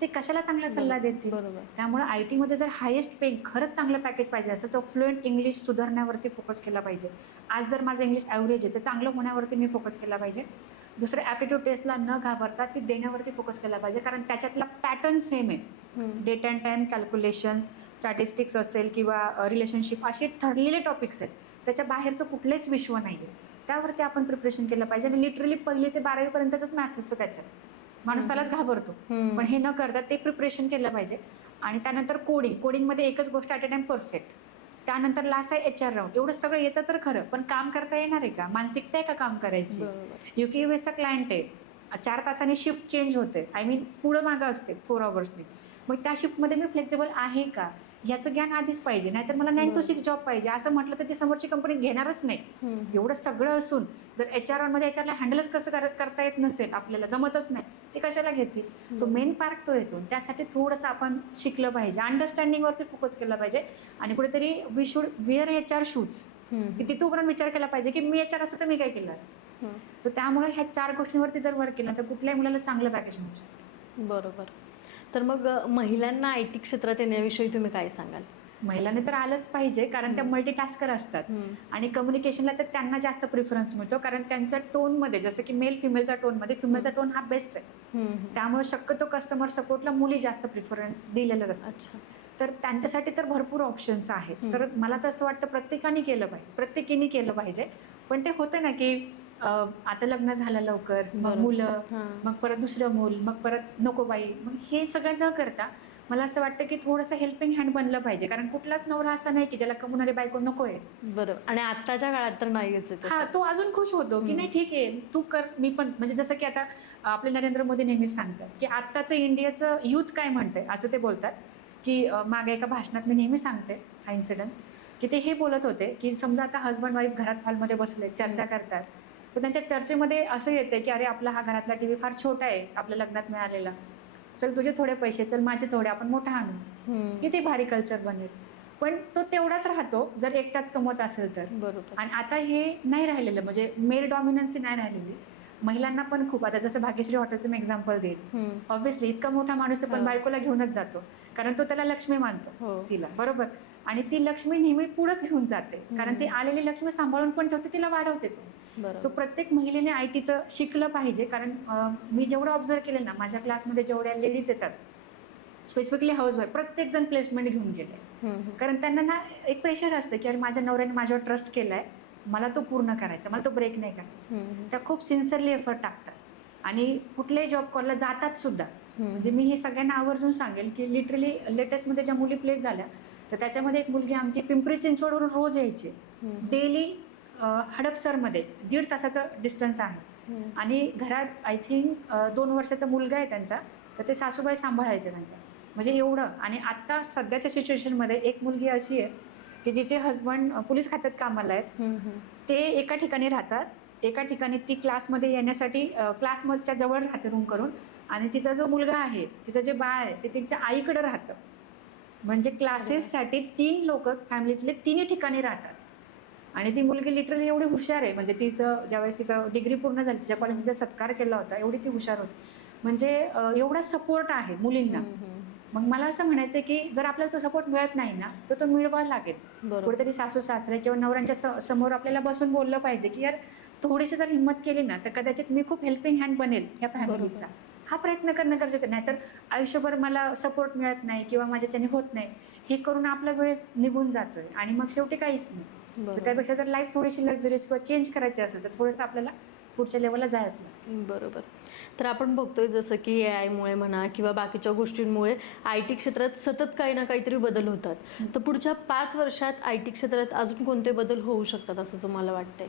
ते कशाला चांगला सल्ला देतील? बरोबर. त्यामुळे IT मध्ये जर हायेस्ट पेइंग खरंच चांगलं पॅकेज पाहिजे असेल तर फ्लुएंट इंग्लिश सुधारण्यावरती फोकस केला पाहिजे. आज जर माझं इंग्लिश ॲव्हरेज आहे तर चांगलं होण्यावरती मी फोकस केला पाहिजे. दुसरं ॲप्टिट्यूड टेस्टला न घाबरता ती देण्यावरती फोकस केला पाहिजे, कारण त्याच्यातला पॅटर्न सेम आहे. Hmm. Date and time calculations, statistics असेल किंवा रिलेशनशिप, असे ठरलेले टॉपिक्स आहेत. त्याच्या बाहेरचं कुठलेच विश्व नाही आहे. त्यावरती आपण प्रिपरेशन केलं पाहिजे. आणि लिटरली 1ली ते 12वी पर्यंतच मॅथ्स असतं त्याच्यात. माणूस त्यालाच घाबरतो. हम्म. पण हे न करता ते प्रिपरेशन केलं पाहिजे. आणि त्यानंतर कोडिंगमध्ये एकच गोष्ट ॲट अ टाइम परफेक्ट. त्यानंतर लास्ट आहे HR राऊंड. एवढं सगळं येतं तर खरं, पण काम करता येणार आहे का? मानसिकता आहे का काम करायची? बरोबर. UKUSचा क्लायंट आहे, 4 तासांनी शिफ्ट चेंज होते, आय मीन पुढं मागं असते 4 आवर्सनी. मग त्या शिफ्टमध्ये मी फ्लेक्झिबल आहे का ह्याचं ज्ञान आधीच पाहिजे. नाहीतर मला 9 to 6 जॉब पाहिजे असं म्हटलं तर ती समोरची कंपनी घेणारच नाही. हम्म. एवढं सगळं असून जर HR राऊंडमध्ये HRला हँडलच कसं करता येत नसेल, आपल्याला जमतच नाही, ते कशाला घेतील? सो मेन पार्ट तो येतो. त्यासाठी थोडंसं आपण शिकलं पाहिजे, अंडरस्टँडिंगवरती फोकस केला पाहिजे. आणि कुठेतरी we should wear HR shoes, hmm. की तिथं पण विचार केला पाहिजे की मी HR असतो तर मी काय केलं असतं. हम्म. सो त्यामुळे ह्या 4 गोष्टींवरती जर वर्क केलं तर कुठल्याही मुलाला चांगलं पॅकेज मिळू शकतं. बरोबर. तर मग महिलांना IT क्षेत्रात येण्याविषयी तुम्ही काय सांगाल? महिलांनी तर आलंच पाहिजे, कारण त्या मल्टीटास्कर असतात. हम्म. आणि कम्युनिकेशनला तर त्यांना जास्त प्रिफरन्स मिळतो, कारण त्यांच्या टोनमध्ये, जसं की मेल फिमेलचा टोनमध्ये फिमेलचा टोन हा बेस्ट आहे. हम्म. त्यामुळे शक्यतो कस्टमर सपोर्टला मुली जास्त प्रिफरन्स दिलेलं असतं. अच्छा. तर त्यांच्यासाठी तर भरपूर ऑप्शन्स आहेत. हम्म. तर मला तर असं वाटतं प्रत्येकाने केलं पाहिजे, प्रत्येकीने केलं पाहिजे. पण ते होतं ना की आता लग्न झालं लवकर, मग बरोबर. मुलं, हां. मग परत दुसरं मूल, मग परत नको बाई, मग हे सगळं न करता मला असं वाटतं की थोडंसं हेल्पिंग हँड बनलं पाहिजे. कारण कुठलाच नवरा असा नाही की ज्याला कमवणारी बायको नको आहे. बरोबर. आणि आत्ताच्या काळात तर नाहीच आहे तसं. हा, तो अजून खुश होतो की नाही ठीक आहे तू कर, मी पण. म्हणजे जसं की आता आपले नरेंद्र मोदी नेहमीच सांगतात की आत्ताचं इंडियाचं यूथ काय म्हणतंय, असं ते बोलतात की मागे एका भाषणात मी नेहमी सांगते हा इन्सिडन्स, की ते हे बोलत होते की समजा आता हजबंड वाईफ घरात हॉलमध्ये बसले, चर्चा करतात, तर त्यांच्या चर्चेमध्ये असं येतं की अरे आपला हा घरातला TV फार छोटा आहे आपल्या लग्नात मिळालेला, चल तुझे थोडे पैसे, चल माझे थोडे, आपण मोठा आणू, हम्म. किती भारी कल्चर बनेल. पण तो तेवढाच राहतो जर एकटाच कमवत असेल तर. बरोबर. आणि आता हे नाही राहिलेलं, म्हणजे मेल डॉमिनन्सी नाही राहिलेली. महिलांना पण खूप, आता जसं भाग्यश्री हॉटेलचं मी एक्झाम्पल देईल. हम्म. ऑब्व्हियसली इतका मोठा माणूस आहे पण हो. बायकोला घेऊनच जातो, कारण तो त्याला लक्ष्मी मानतो, हो. तिला, बरोबर. आणि ती लक्ष्मी नेहमी पुढंच घेऊन जाते, कारण ती आलेली लक्ष्मी सांभाळून पण ठेवते, तिला वाढवते पण. बरोबर. सो प्रत्येक महिलेने IT शिकलं पाहिजे. कारण मी जेवढं ऑब्झर्व केलं ना, माझ्या क्लासमध्ये जेवढ्या लेडीज येतात, स्पेसिफिकली हाऊसवाईफ, प्रत्येक जण प्लेसमेंट घेऊन गेले. हम्म. कारण त्यांना ना एक प्रेशर असतं की अरे माझ्या नवऱ्याने माझ्यावर ट्रस्ट केलाय, मला तो पूर्ण करायचा, मला तो ब्रेक नाही करायचा. हम्म. त्या खूप सिन्सिअरली एफर्ट टाकतात आणि कुठल्याही जॉब कॉलला जातात सुद्धा. हम्म. म्हणजे मी हे सगळ्यांना आवर्जून सांगेल की लिटरली लेटेस्टमध्ये ज्या मुली प्लेस झाल्या, तर त्याच्यामध्ये एक मुलगी आमची पिंपरी चिंचवडवरून रोज यायची. हम्म. डेली हडपसरमध्ये 1.5 तासाचं डिस्टन्स आहे. हम्म. आणि घरात आय थिंक 2 वर्षाचा मुलगा आहे त्यांचा, तर ते सासूबाई सांभाळायचे त्यांचा. म्हणजे एवढं. आणि आत्ता सध्याच्या सिच्युएशनमध्ये एक मुलगी अशी आहे की जिचे हजबंड पोलीस खात्यात कामाला आहेत. हम्म. ते एका ठिकाणी राहतात, एका ठिकाणी ती क्लासमध्ये येण्यासाठी क्लासच्या जवळ राहते रूम करून. आणि तिचा जो मुलगा आहे, तिचं जे बाळ आहे, ते त्यांच्या आईकडे राहतं. म्हणजे क्लासेससाठी 3 लोक फॅमिलीतले 3 ठिकाणी राहतात. आणि ती मुलगी लिटरली एवढी हुशार आहे, म्हणजे तिचं ज्यावेळेस तिचं डिग्री पूर्ण झाली तिच्या कॉलेजचा सत्कार केला होता, एवढी ती हुशार होती. म्हणजे एवढा सपोर्ट आहे मुलींना. मग मला असं म्हणायचं की जर आपल्याला तो सपोर्ट मिळत नाही ना, तर तो मिळवायला लागेल. बरोबर. कुठेतरी सासू सासरे किंवा नवऱ्यांच्या समोर आपल्याला बसून बोललं पाहिजे की यार थोडीशी जर हिंमत केली ना, तर कदाचित मी खूप हेल्पिंग हँड बनेल ह्या फॅमिलीचा. हा प्रयत्न करणं गरजेचं नाही तर आयुष्यभर मला सपोर्ट मिळत नाही किंवा माझ्याच्याने होत नाही हे करून आपला वेळ निघून जातोय आणि मग शेवटी काहीच नाही. तर त्यापेक्षा जर लाईफ थोडीशी लक्झरियस किंवा चेंज करायची असेल तर थोडंसं आपल्याला पुढच्या लेवलला जायचं लागतं. बरोबर. तर आपण बघतोय जसं की AI मुळे म्हणा किंवा बाकीच्या गोष्टींमुळे IT क्षेत्रात सतत काही ना काहीतरी बदल होतात. तर पुढच्या 5 वर्षात IT क्षेत्रात अजून कोणते बदल होऊ शकतात असं तुम्हाला वाटतंय?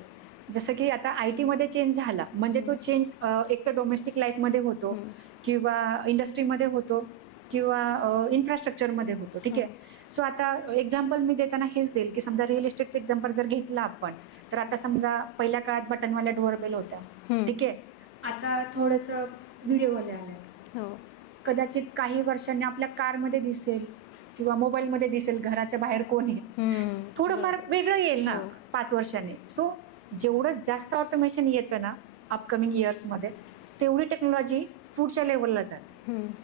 जसं की आता IT मध्ये चेंज झाला म्हणजे तो चेंज एक तर डोमेस्टिक लाईफमध्ये होतो किंवा इंडस्ट्रीमध्ये होतो किंवा इन्फ्रास्ट्रक्चरमध्ये होतो. ठीक आहे. सो आता एक्झाम्पल मी देताना हेच देईल की समजा रिअल इस्टेटचं एक्झाम्पल जर घेतलं आपण, तर आता समजा पहिल्या काळात बटनवाल्या डोअरबेल होत्या. ठीक आहे. आता थोडंसं व्हिडिओवाले आले. हो. कदाचित काही वर्षांनी आपल्या कारमध्ये दिसेल किंवा मोबाईलमध्ये दिसेल घराच्या बाहेर कोण आहे. थोडंफार वेगळं येईल ना 5 वर्षांनी. सो जेवढं जास्त ऑटोमेशन येतं ना अपकमिंग इयर्समध्ये, तेवढी टेक्नॉलॉजी पुढच्या लेवलला जाते.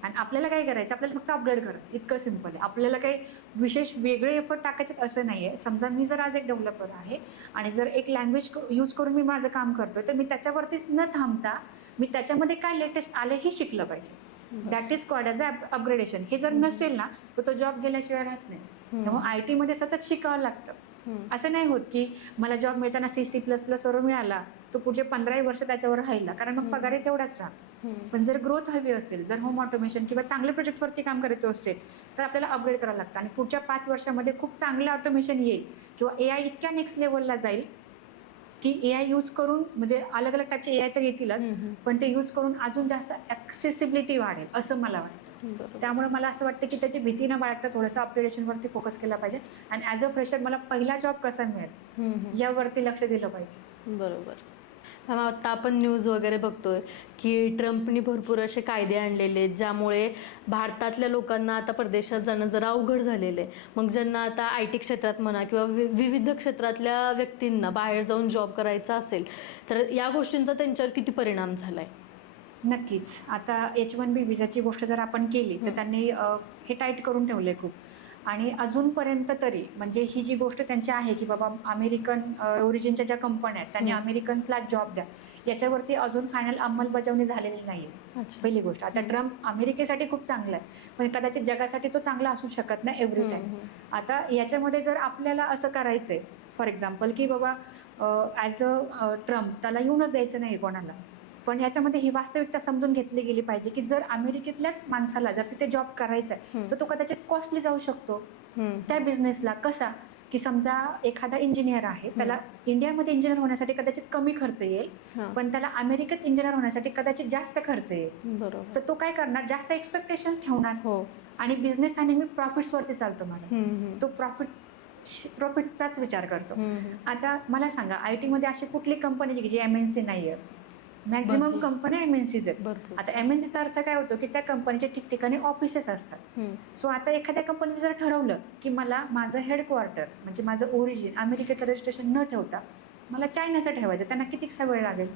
आणि आपल्याला काय करायचं, आपल्याला फक्त अपग्रेड करायचं, इतकं सिम्पल आहे. आपल्याला काही विशेष वेगळे एफर्ट टाकायचे असं नाही आहे. समजा मी जर आज एक डेव्हलपर आहे आणि जर एक लँग्वेज यूज करून मी माझं काम करतोय, तर मी त्याच्यावरतीच न थांबता मी त्याच्यामध्ये काय लेटेस्ट आलं हे शिकलं पाहिजे. That is called as a upgradation. हे जर नसेल ना तर तो जॉब गेल्याशिवाय राहत नाही. त्यामुळे IT मध्ये सतत शिकावं लागतं. असं नाही होत की मला जॉब मिळताना C++ वर मिळाला तो पुढचे 15 वर्ष त्याच्यावर राहिला, कारण मग पगार तेवढाच राहतो. पण जर ग्रोथ हवी असेल, जर होम ऑटोमेशन किंवा चांगल्या प्रोजेक्टवरती काम करायचं असेल तर आपल्याला अपग्रेड करावं लागतं. आणि पुढच्या 5 वर्षामध्ये खूप चांगलं ऑटोमेशन येईल किंवा AI इतक्या नेक्स्ट लेवलला जाईल की AI यूज करून, म्हणजे अलग अलग टाईपचे AI तर येतीलच, पण ते यूज करून अजून जास्त ॲक्सेसिबिलिटी वाढेल असं मला वाटतं. त्यामुळे मला असं वाटतं की त्याची भीती न बाळगता थोडंसं अपग्रेडेशनवरती फोकस केला पाहिजे आणि ॲज अ फ्रेशर मला पहिला जॉब कसा मिळेल यावरती लक्ष दिलं पाहिजे. बरोबर. मॅम, आता आपण न्यूज वगैरे बघतोय की ट्रम्पनी भरपूर असे कायदे आणलेले आहेत ज्यामुळे भारतातल्या लोकांना आता परदेशात जाणं जरा अवघड झालेलं आहे. मग ज्यांना आता IT क्षेत्रात म्हणा किंवा विविध क्षेत्रातल्या व्यक्तींना बाहेर जाऊन जॉब करायचा असेल तर या गोष्टींचा त्यांच्यावर किती परिणाम झाला आहे? नक्कीच. आता H1B विजाची गोष्ट जर आपण केली तर त्यांनी हे टाईट करून ठेवले खूप. आणि अजूनपर्यंत तरी म्हणजे ही जी गोष्ट त्यांची आहे की बाबा अमेरिकन ओरिजिनच्या ज्या कंपन्या आहेत त्यांनी अमेरिकन्सला जॉब द्या, याच्यावरती अजून फायनल अंमलबजावणी झालेली नाही आहे. पहिली गोष्ट. आता ट्रम्प अमेरिकेसाठी खूप चांगला आहे पण कदाचित जगासाठी तो चांगला असू शकत नाही एव्हरी टाईम. आता याच्यामध्ये जर आपल्याला असं करायचं आहे फॉर एक्झाम्पल की बाबा ॲज अ ट्रम्प त्याला येऊनच द्यायचं नाही कोणाला, पण याच्यामध्ये ही वास्तविकता समजून घेतली गेली पाहिजे की जर अमेरिकेतल्याच माणसाला जर तिथे जॉब करायचा आहे तर तो कदाचित कॉस्टली जाऊ शकतो त्या बिझनेसला. कसा की समजा एखादा इंजिनियर आहे, त्याला इंडियामध्ये इंजिनियर होण्यासाठी कदाचित कमी खर्च येईल पण त्याला अमेरिकेत इंजिनियर होण्यासाठी कदाचित जास्त खर्च येईल. तर तो काय करणार, जास्त एक्सपेक्टेशन्स ठेवणार. आणि बिझनेस हा नेहमी प्रॉफिट्सवरती चालतो मॅडम. तो प्रॉफिटचाच विचार करतो. आता मला सांगा IT मध्ये अशी कुठली कंपनी जी MNC नाही आहे? मॅक्झिमम कंपन्या MNCज आहेत. आता MNCचा अर्थ काय होतो की त्या कंपनीच्या ठिकठिकाणी ऑफिसेस असतात. सो आता एखाद्या कंपनीने जर ठरवलं की मला माझं हेडक्वार्टर म्हणजे माझं ओरिजिन अमेरिकेचं रजिस्ट्रेशन न ठेवता मला चायनाचं ठेवायचं, त्यांना कितीसा वेळ लागेल?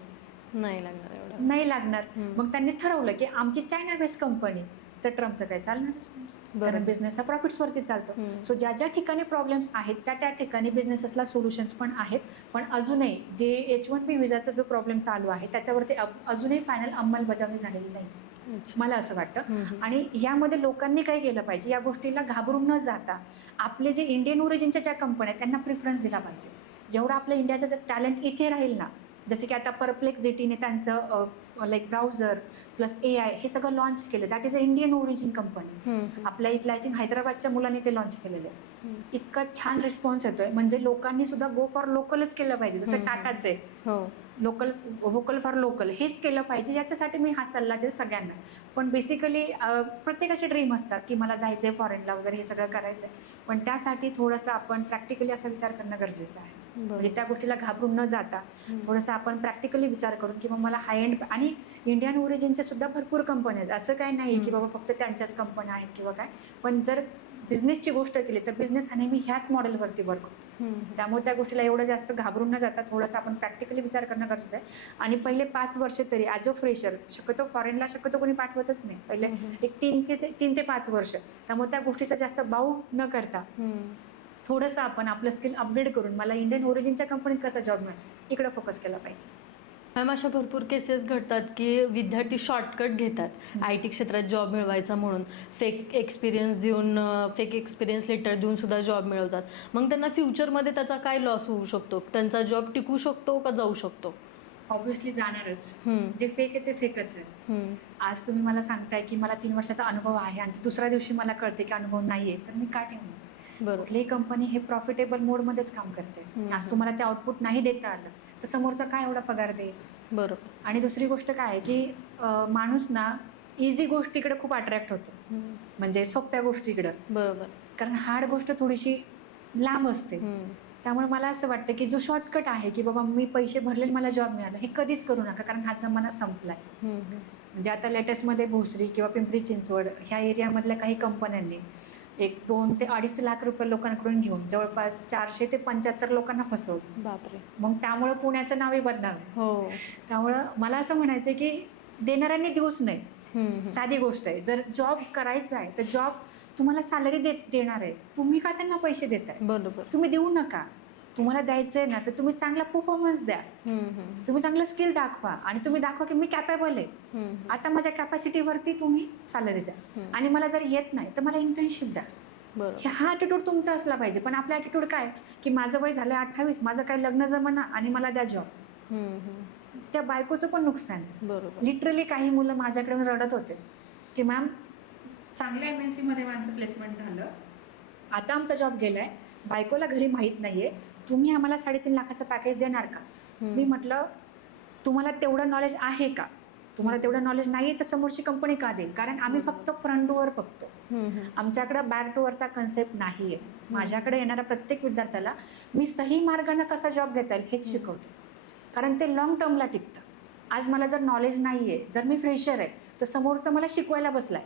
नाही लागणार एवढा. नाही लागणार. मग त्यांनी ठरवलं की आमची चायना बेस्ड कंपनी, तर ट्रम्पचं काय चालणारच नाही, कारण बिझनेस हा प्रॉफिट्सवरती चालतो. सो ज्या ज्या ठिकाणी प्रॉब्लेम्स आहेत त्या त्या ठिकाणी बिझनेसेसला सोल्युशन्स पण आहेत. पण अजूनही जे H1B विजाचा जो प्रॉब्लेम चालू आहे त्याच्यावरती अजूनही फायनल अंमलबजावणी झालेली नाही मला असं वाटतं. आणि यामध्ये लोकांनी काय केलं पाहिजे, या गोष्टीला घाबरून न जाता आपले जे इंडियन ओरिजिनच्या ज्या कंपन्या आहेत त्यांना प्रिफरन्स दिला पाहिजे. जेवढं आपलं इंडियाचं जर टॅलेंट इथे राहील ना, जसं की आता परप्लेक्झिटीने त्यांचं लाईक ब्राउझर प्लस AI हे सगळं लॉन्च केलं. That is a Indian origin company. आपल्या इथल्या आय थिंक हैदराबादच्या मुलांनी ते लॉन्च केलेलं आहे. इतका छान रिस्पॉन्स येतोय. म्हणजे लोकांनी सुद्धा गो फॉर लोकलच केलं पाहिजे. जसं टाटाचं आहे लोकल, व्होकल फॉर लोकल, हेच केलं पाहिजे. याच्यासाठी मी हा सल्ला देईल सगळ्यांना. पण बेसिकली प्रत्येकाचे ड्रीम असतात की मला जायचं आहे फॉरेनला वगैरे, हे सगळं करायचं आहे. पण त्यासाठी थोडंसं आपण प्रॅक्टिकली असा विचार करणं गरजेचं आहे. म्हणजे त्या गोष्टीला घाबरून न जाता थोडंसं आपण प्रॅक्टिकली विचार करून की मग मला हाय एंड, आणि इंडियन ओरिजिनच्या सुद्धा भरपूर कंपन्या आहेत. असं काही नाही की बाबा फक्त त्यांच्याच कंपन्या आहेत किंवा काय. पण जर बिझनेसची गोष्ट केली तर बिझनेस हा नेहमी ह्याच मॉडेलवरती वर्क होतो. त्यामुळे त्या गोष्टीला एवढं जास्त घाबरून न जाता थोडंसं आपण प्रॅक्टिकली विचार करणं गरजेचं आहे. आणि पहिले 5 वर्ष तरी ॲज अ फ्रेशर, शक्यतो फॉरेनला शक्यतो कोणी पाठवतच नाही, पहिले एक 3 ते 5 वर्ष. त्यामुळे त्या गोष्टीचा जास्त बाऊ न करता थोडंसं आपण आपलं स्किल अपग्रेड करून मला इंडियन ओरिजिनच्या कंपनीत कसा जॉब मिळेल इकडे फोकस केला पाहिजे. मॅम, अशा भरपूर केसेस घडतात की विद्यार्थी शॉर्टकट घेतात आय टी क्षेत्रात जॉब मिळवायचा म्हणून, फेक एक्सपिरियन्स देऊन, फेक एक्सपिरियन्स लेटर देऊन सुद्धा जॉब मिळवतात. मग त्यांना फ्युचरमध्ये त्याचा काय लॉस होऊ शकतो? त्यांचा जॉब टिकू शकतो का जाऊ शकतो? ऑब्व्हियसली जाणारच. जे फेक आहे ते फेकच आहे. आज तुम्ही मला सांगताय की मला 3 वर्षाचा अनुभव आहे आणि दुसऱ्या दिवशी मला कळते की अनुभव नाहीये, तर मी का ठेवणार? बरोबर. कुठलीही कंपनी हे प्रॉफिटेबल मोडमध्येच काम करते. आज तुम्हाला ते आउटपुट नाही देता आलं तर समोरचा काय एवढा पगार देईल? बरोबर. आणि दुसरी गोष्ट काय आहे की माणूस ना इझी गोष्टीकडे खूप अट्रॅक्ट होतो, म्हणजे सोप्या गोष्टीकडे. बरोबर. कारण हार्ड गोष्ट थोडीशी लांब असते. त्यामुळे मला असं वाटतं की जो शॉर्टकट आहे की बाबा मी पैसे भरले मला जॉब मिळाला, हे कधीच करू नका, कारण हा जमाना संपलाय. म्हणजे आता लेटेस्टमध्ये भोसरी किंवा पिंपरी चिंचवड ह्या एरियामधल्या काही कंपन्यांनी 2 ते 2.5 लाख रुपये लोकांकडून घेऊन जवळपास 400 ते 75 लोकांना फसवलं. बापरे. मग त्यामुळे पुण्याचं नावही बदनाम आहे. हो. त्यामुळं मला असं म्हणायचं की देणाऱ्यांनी देऊच नाही. साधी गोष्ट आहे, जर जॉब करायचा आहे तर जॉब तुम्हाला सॅलरी देणार आहे, तुम्ही का त्यांना पैसे देताय? बरोबर. तुम्ही देऊ नका. तुम्हाला द्यायचं आहे ना तर तुम्ही चांगला परफॉर्मन्स द्या, तुम्ही चांगलं स्किल दाखवा आणि तुम्ही दाखवा की मी कॅपेबल आहे. आता माझ्या कॅपॅसिटीवरती तुम्ही सॅलरी द्या आणि मला जर येत नाही तर मला इंटर्नशिप द्या. हा ॲटिट्यूड तुमचा असला पाहिजे. पण आपला ॲटिट्यूड काय की माझं वय झालं 28, माझं काय लग्न जमना आणि मला द्या जॉब. त्या बायकोचं पण नुकसान. लिटरली काही मुलं माझ्याकडे रडत होते की मॅम चांगल्या MNC मध्ये माझं प्लेसमेंट झालं, आता आमचा जॉब गेलाय, बायकोला घरी माहीत नाहीये, तुम्ही आम्हाला 3.5 लाखाचं पॅकेज देणार का? मी म्हटलं तुम्हाला तेवढं नॉलेज आहे का? तुम्हाला तेवढं नॉलेज नाही तर समोरची कंपनी का देईल? कारण आम्ही फक्त फ्रंट डोअर बघतो, आमच्याकडे बॅक डोअरचा कन्सेप्ट नाहीये. माझ्याकडे येणाऱ्या प्रत्येक विद्यार्थ्याला मी सही मार्गाने कसा जॉब घेता येईल हेच शिकवतो, कारण ते लॉंग टर्मला टिकतं. आज मला जर नॉलेज नाहीये, जर मी फ्रेशर आहे तर समोरचं मला शिकवायला बसलाय,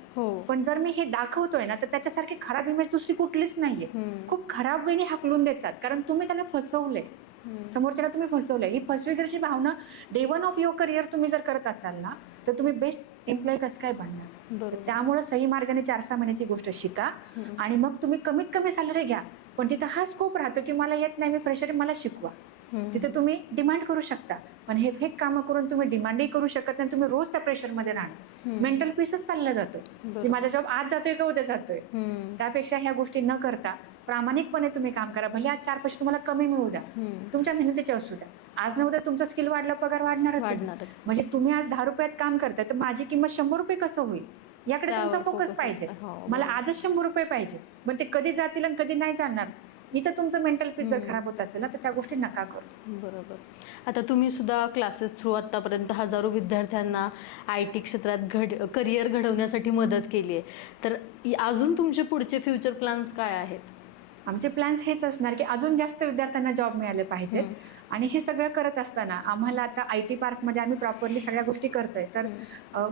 पण जर मी हे दाखवतोय ना तर त्याच्यासारखी खराब इमेज दुसरी कुठलीच नाहीये. खूप खराब वेळी हाकलून देतात कारण तुम्ही त्यांना फसवलंय, समोरच्याला तुम्ही फसवलंय. ही फसवेगिरीची भावना डे 1 ऑफ युअर करिअर तुम्ही जर करत असाल ना तर तुम्ही बेस्ट एम्प्लॉय कसं काय बनणार? त्यामुळे सही मार्गाने 4-6 महिने ती गोष्ट शिका आणि मग तुम्ही कमीत कमी सॅलरी घ्या, पण तिथं हा स्कोप राहतो की मला येत नाही, मी फ्रेशर आहे, मला शिकवा. तिथे तुम्ही डिमांड करू शकता, पण हे फेक कामं करून तुम्ही डिमांडही करू शकत नाही. तुम्ही रोज त्या प्रेशरमध्ये राहणार, मेंटल पीसच चालला जातो की माझा जॉब आज जातोय का उद्या जातोय. त्यापेक्षा ह्या गोष्टी न करता प्रामाणिकपणे तुम्ही काम करा. भले आज 4 पैसे तुम्हाला कमी मिळू द्या, तुमच्या मेहनतीचे असू द्या. आज न उद्या तुमचा स्किल वाढला, पगार वाढणारच. म्हणजे तुम्ही आज 10 रुपयात काम करताय तर माझी किंमत 100 रुपये कसं होईल याकडे तुमचा फोकस पाहिजे. मला आजच 100 रुपये पाहिजे, पण ते कधी जातील आणि कधी नाही जाणार. इथं तुमचं मेंटल पीस जर खराब होत असेल ना तर त्या गोष्टी नका करू. बरोबर. आता तुम्ही सुद्धा क्लासेस थ्रू आत्तापर्यंत हजारो विद्यार्थ्यांना IT क्षेत्रात करिअर घडवण्यासाठी मदत केली आहे, तर अजून तुमचे पुढचे फ्युचर प्लॅन्स काय आहेत? आमचे प्लॅन्स हेच असणार की अजून जास्त विद्यार्थ्यांना जॉब मिळाले पाहिजेत. आणि हे सगळं करत असताना आम्हाला आता IT पार्कमध्ये आम्ही प्रॉपरली सगळ्या गोष्टी करतोय. तर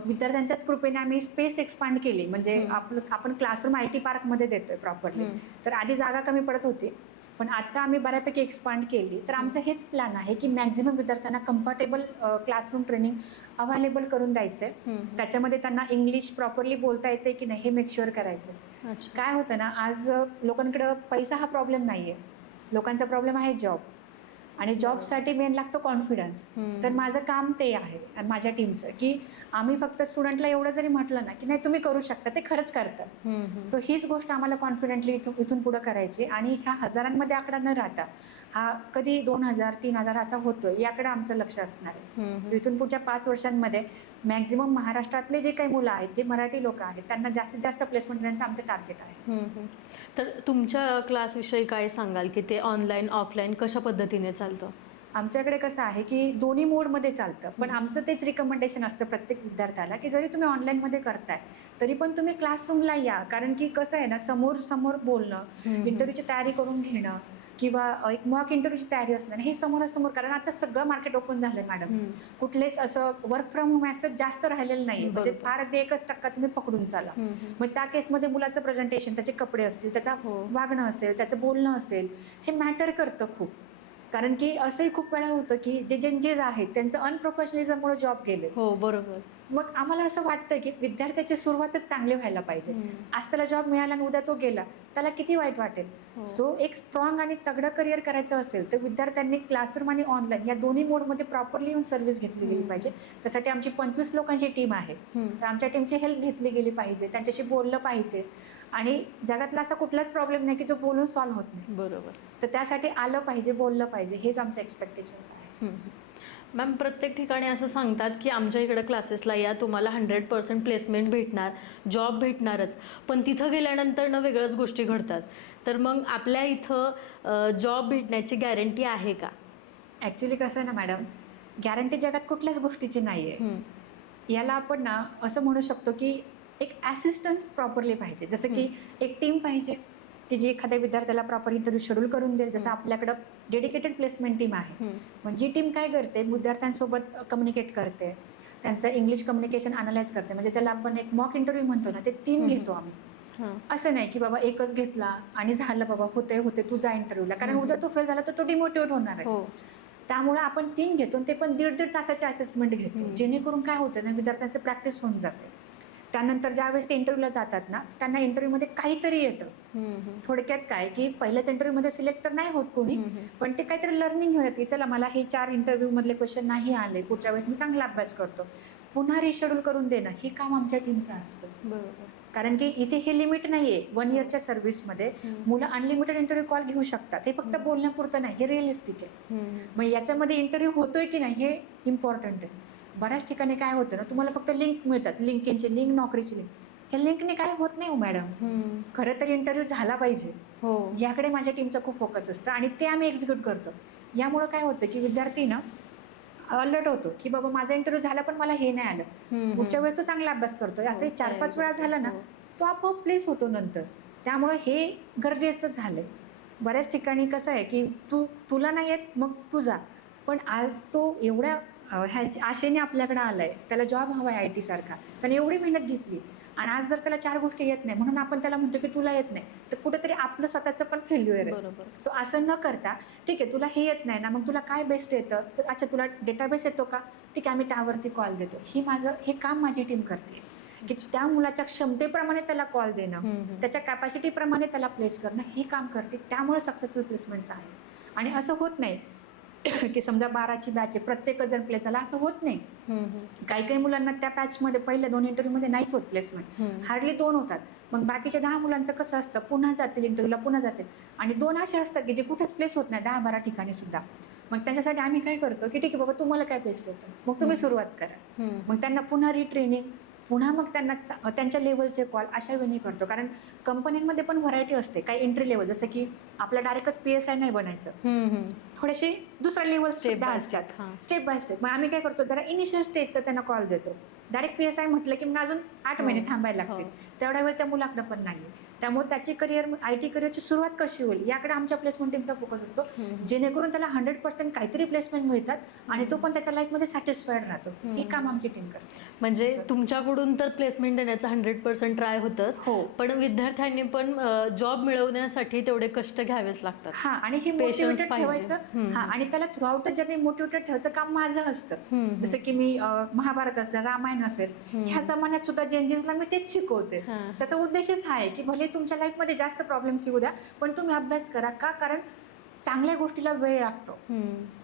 विद्यार्थ्यांच्याच कृपेने आम्ही स्पेस एक्सपांड केली, म्हणजे आपण क्लासरूम IT पार्कमध्ये देतोय प्रॉपरली. तर आधी जागा कमी पडत होती, पण आता आम्ही बऱ्यापैकी एक्सपांड केली. तर आमचं हेच प्लॅन आहे की मॅक्झिमम विद्यार्थ्यांना कम्फर्टेबल क्लासरूम ट्रेनिंग अवेलेबल करून द्यायचं आहे. त्याच्यामध्ये त्यांना इंग्लिश प्रॉपरली बोलता येते की नाही हे मेक शुअर करायचं. काय होतं ना, आज लोकांकडं पैसा हा प्रॉब्लेम नाही आहे, लोकांचा प्रॉब्लेम आहे जॉब. आणि जॉबसाठी मेन लागतो कॉन्फिडन्स. तर माझं काम ते आहे आणि माझ्या टीमचं की आम्ही फक्त स्टुडंटला एवढं जरी म्हटलं ना की नाही तुम्ही करू शकता, ते खरंच करतात. सो हीच गोष्ट आम्हाला कॉन्फिडेंटली इथून पुढे करायची. आणि ह्या हजारांमध्ये आकडा न राहता हा कधी 2000-3000 असा होतोय याकडे आमचं लक्ष असणार आहे. इथून पुढच्या 5 वर्षांमध्ये मॅक्झिमम महाराष्ट्रातले जे काही मुलं आहेत, जे मराठी लोक आहेत, त्यांना जास्तीत जास्त प्लेसमेंट देण्याचं आमचं टार्गेट आहे. तर तुमच्या क्लासविषयी काय सांगाल की ते ऑनलाईन ऑफलाईन कशा पद्धतीने चालतं? आमच्याकडे कसं आहे की दोन्ही मोडमध्ये चालतं, पण आमचं तेच रिकमेंडेशन असतं प्रत्येक विद्यार्थ्याला की जरी तुम्ही ऑनलाईनमध्ये करताय तरी पण तुम्ही क्लासरूमला या. कारण की कसं आहे ना, समोर बोलणं, इंटरव्ह्यूची तयारी करून घेणं किंवा एक मॉक इंटरव्ह्यूची तयारी असणार, हे समोरासमोर, कारण आता सगळं मार्केट ओपन झालंय मॅडम. कुठलेच असं वर्क फ्रॉम होम असं जास्त राहिलेलं नाही, म्हणजे बरोबर. फार अगदी 1% तुम्ही पकडून चाला. मग त्या केसमध्ये मुलाचं प्रेझेंटेशन, त्याचे कपडे असतील, त्याचा वागणं असेल, त्याचं बोलणं असेल, हे मॅटर करतं खूप. कारण की असंही खूप वेळा होतं की जे चेंजेस आहेत त्यांचं अनप्रोफेशनलिझममुळे जॉब गेले. हो, बरोबर. मग आम्हाला असं वाटतं की विद्यार्थ्याची सुरुवातच चांगली व्हायला पाहिजे. आज त्याला जॉब मिळाला आणि उद्या तो गेला, त्याला किती वाईट वाटेल. सो एक स्ट्रॉंग आणि तगडं करिअर करायचं असेल तर विद्यार्थ्यांनी क्लासरूम आणि ऑनलाईन या दोन्ही मोडमध्ये प्रॉपरली येऊन सर्व्हिस घेतली गेली पाहिजे. त्यासाठी आमची 25 लोकांची टीम आहे. तर आमच्या टीमची हेल्प घेतली गेली पाहिजे, त्यांच्याशी बोललं पाहिजे. आणि जगातला असा कुठलाच प्रॉब्लेम नाही की जो बोलून सॉल्व्ह होत नाही. बरोबर. तर त्यासाठी आलं पाहिजे, बोललं पाहिजे, हेच आमचं एक्सपेक्टेशन्स आहे. मॅम, प्रत्येक ठिकाणी असं सांगतात की आमच्या इकडे क्लासेसला या, तुम्हाला 100% प्लेसमेंट भेटणार, जॉब भेटणारच. पण तिथं गेल्यानंतर ना वेगळ्याच गोष्टी घडतात. तर मग आपल्या इथं जॉब भेटण्याची गॅरंटी आहे का? ॲक्च्युली कसं आहे ना मॅडम, गॅरंटी जगात कुठल्याच गोष्टीची नाही आहे. याला आपण ना असं म्हणू शकतो की एक ॲसिस्टन्स प्रॉपरली पाहिजे. जसं की एक टीम पाहिजे की जी एखाद्या विद्यार्थ्याला प्रॉपर इंटरव्ह्यू शेड्यूल करून देईल. जसं आपल्याकडं डेडिकेटेड प्लेसमेंट टीम आहे. मग जी टीम काय करते, विद्यार्थ्यांसोबत कम्युनिकेट करते, त्यांचं इंग्लिश कम्युनिकेशन अनालाइज करते. म्हणजे त्याला आपण एक मॉक इंटरव्ह्यू म्हणतो ना, ते 3 घेतो आम्ही. असं नाही की बाबा एकच घेतला आणि झालं बाबा, होते तू जा इंटरव्ह्यूला, कारण उद्या तो फेल झाला तर तो डिमोटिवेट होणार आहे. त्यामुळे आपण 3 घेतो, ते पण 1.5 तासाचे असेसमेंट घेतो, जेणेकरून काय होतं ना, विद्यार्थ्यांचं प्रॅक्टिस होऊन जाते. त्यानंतर ज्यावेळेस ते इंटरव्ह्यूला जातात ना, त्यांना इंटरव्ह्यूमध्ये काहीतरी येतं. थोडक्यात काय की पहिल्याच इंटरव्ह्यूमध्ये सिलेक्ट तर नाही होत कोणी, पण ते काहीतरी लर्निंग घेऊयात की चला मला हे 4 इंटरव्ह्यू मधले क्वेश्चन नाही आले, पुढच्या वेळेस मी चांगला अभ्यास करतो, पुन्हा रिशेड्यूल करून देणं, हे काम आमच्या टीमचं असतं. बरोबर. कारण की इथे हे लिमिट नाहीये. 1 इयरच्या सर्व्हिसमध्ये मुलं अनलिमिटेड इंटरव्ह्यू कॉल घेऊ शकतात. हे फक्त बोलण्यापुरतं नाही, हे रिअलिस्टिक आहे. मग याच्यामध्ये इंटरव्ह्यू होतोय की नाही हे इम्पॉर्टंट आहे. बऱ्याच ठिकाणी काय होतं ना, तुम्हाला फक्त लिंक मिळतात, लिंकिंगची लिंक, नोकरीची लिंक. हे लिंकने काय होत नाही हो मॅडम. खरं तर इंटरव्ह्यू झाला पाहिजे, याकडे माझ्या टीमचा खूप फोकस असतं आणि ते आम्ही एक्झिक्यूट करतो. यामुळे काय होतं की विद्यार्थी ना अलर्ट होतो की बाबा माझा इंटरव्ह्यू झाला पण मला हे नाही आलं, पुढच्या वेळेस तो चांगला अभ्यास करतोय. असं 4-5 वेळा झालं ना, तो आपोआप प्लेस होतो नंतर. त्यामुळे हे गरजेचं झालंय. बऱ्याच ठिकाणी कसं आहे की तुला नाही येत मग तू जा, पण आज तो एवढ्या आशेने आपल्याकडे आलाय, त्याला जॉब हवाय IT सारखा, त्याने एवढी मेहनत घेतली आणि आज जर त्याला 4 गोष्टी येत नाही म्हणून आपण त्याला म्हणतो की तुला येत नाही, तर कुठेतरी आपलं स्वतःचं पण फेल्युअर आहे. सो असं न करता, ठीक आहे तुला हे येत नाही ना, मग तुला काय बेस्ट येतं, तर अच्छा तुला डेटाबेस येतो का, ठीक आहे आम्ही त्यावरती कॉल देतो. हे काम माझी टीम करते की त्या मुलाच्या क्षमतेप्रमाणे त्याला कॉल देणं, त्याच्या कॅपॅसिटीप्रमाणे त्याला प्लेस करणं, हे काम करते. त्यामुळे सक्सेसफुल प्लेसमेंट्स आहे. आणि असं होत नाही की समजा 12ची बॅच आहे, प्रत्येकच जण प्लेस झाला, असं होत नाही. काही मुलांना त्या बॅचमध्ये पहिल्या 2 इंटरव्ह्यूमध्ये नाहीच होत प्लेसमेंट, हार्डली 2 होतात. मग बाकीच्या 10 मुलांचं कसं असतं, पुन्हा जातील इंटरव्ह्यूला, पुन्हा जातील. आणि 2 असे असतात की जे कुठेच प्लेस होत नाही, 10-12 ठिकाणी सुद्धा. मग त्यांच्यासाठी आम्ही काय करतो की ठीक आहे बाबा तुम्हाला काय बेस्ट येतं, मग तुम्ही सुरुवात करा. मग त्यांना पुन्हा रिट्रेनिंग, पुन्हा मग त्यांना त्यांच्या लेवलचे कॉल अशा वेळी करतो. कारण कंपन्यांमध्ये पण व्हरायटी असते. काही एंट्री लेवल, जसं की आपला डायरेक्टच PSI नाही बनायचं, थोडेसे दुसरा लेवल स्टेप बाय स्टेप. मग आम्ही काय करतो, जरा इनिशियल स्टेजचा त्यांना कॉल देतो. डायरेक्ट PSI म्हटलं की मग अजून 8 महिने थांबायला लागतील, तेवढा वेळ त्या मुलाकडे पण नाही. त्यामुळे त्याची करिअर, IT करिअरची सुरुवात कशी होईल याकडे आमच्या प्लेसमेंट टीमचा फोकस असतो, जेणेकरून त्याला 100% काहीतरी प्लेसमेंट मिळतात आणि तो पण त्याच्या लाईफमध्ये सॅटिस्फाईड राहतो. हे काम आमची टीम करते. म्हणजे तुमच्याकडून तर प्लेसमेंट देण्याचा 100% ट्राय होतच, पण विद्यार्थ्यांनी पण जॉब मिळवण्यासाठी तेवढे कष्ट घ्यावेच लागतात. आणि हे मोटिवेटेड ठेवायचं, आणि त्याला थ्रूआउट जर्नी मोटिवेटेड ठेवायचं काम माझं असतं. जसं की मी महाभारत असेल, रामायण असेल, ह्या जमान्यात सुद्धा जेंजेसला मी तेच शिकवते. त्याचा उद्देशच हा आहे की भले तुमच्या लाईफमध्ये जास्त प्रॉब्लेम्स येऊ द्या, पण तुम्ही अभ्यास करा. का? कारण चांगल्या गोष्टीला वेळ लागतो,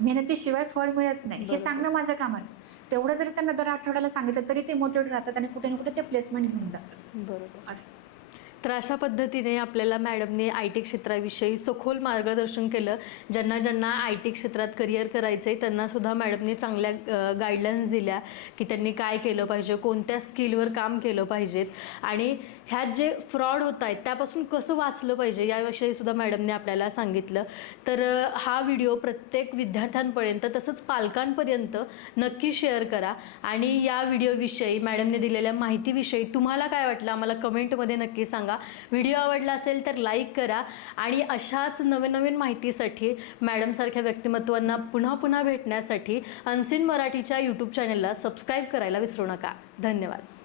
मेहनतीशिवाय फळ मिळत नाही, हे सांगणं माझं काम असतं. तेवढं जरी त्यांना दर आठवड्याला सांगितलं तरी ते मोटिवेट राहतात आणि कुठे ना कुठे ते प्लेसमेंट घेऊन जातात. बरोबर. असं तर अशा पद्धतीने आपल्याला मॅडमने IT क्षेत्राविषयी सखोल मार्गदर्शन केलं. ज्यांना IT क्षेत्रात करिअर करायचं आहे त्यांनासुद्धा मॅडमने चांगल्या गाईडलाईन्स दिल्या की त्यांनी काय केलं पाहिजे, कोणत्या स्किलवर काम केलं पाहिजेत. आणि ह्यात जे फ्रॉड होत आहेत त्यापासून कसं वाचलं पाहिजे याविषयी सुद्धा मॅडमने आपल्याला सांगितलं. तर हा व्हिडिओ प्रत्येक विद्यार्थ्यांपर्यंत तसंच पालकांपर्यंत नक्की शेअर करा आणि या व्हिडिओविषयी मॅडमने दिलेल्या माहितीविषयी तुम्हाला काय वाटलं आम्हाला कमेंटमध्ये नक्की सांगा. व्हिडिओ आवडला असेल तर लाईक करा आणि अशाच नवीन नवीन माहितीसाठी मॅडमसारख्या व्यक्तिमत्वांना पुन्हा पुन्हा भेटण्यासाठी अनसीन मराठीच्या यूट्यूब चॅनलला सबस्क्राईब करायला विसरू नका. धन्यवाद.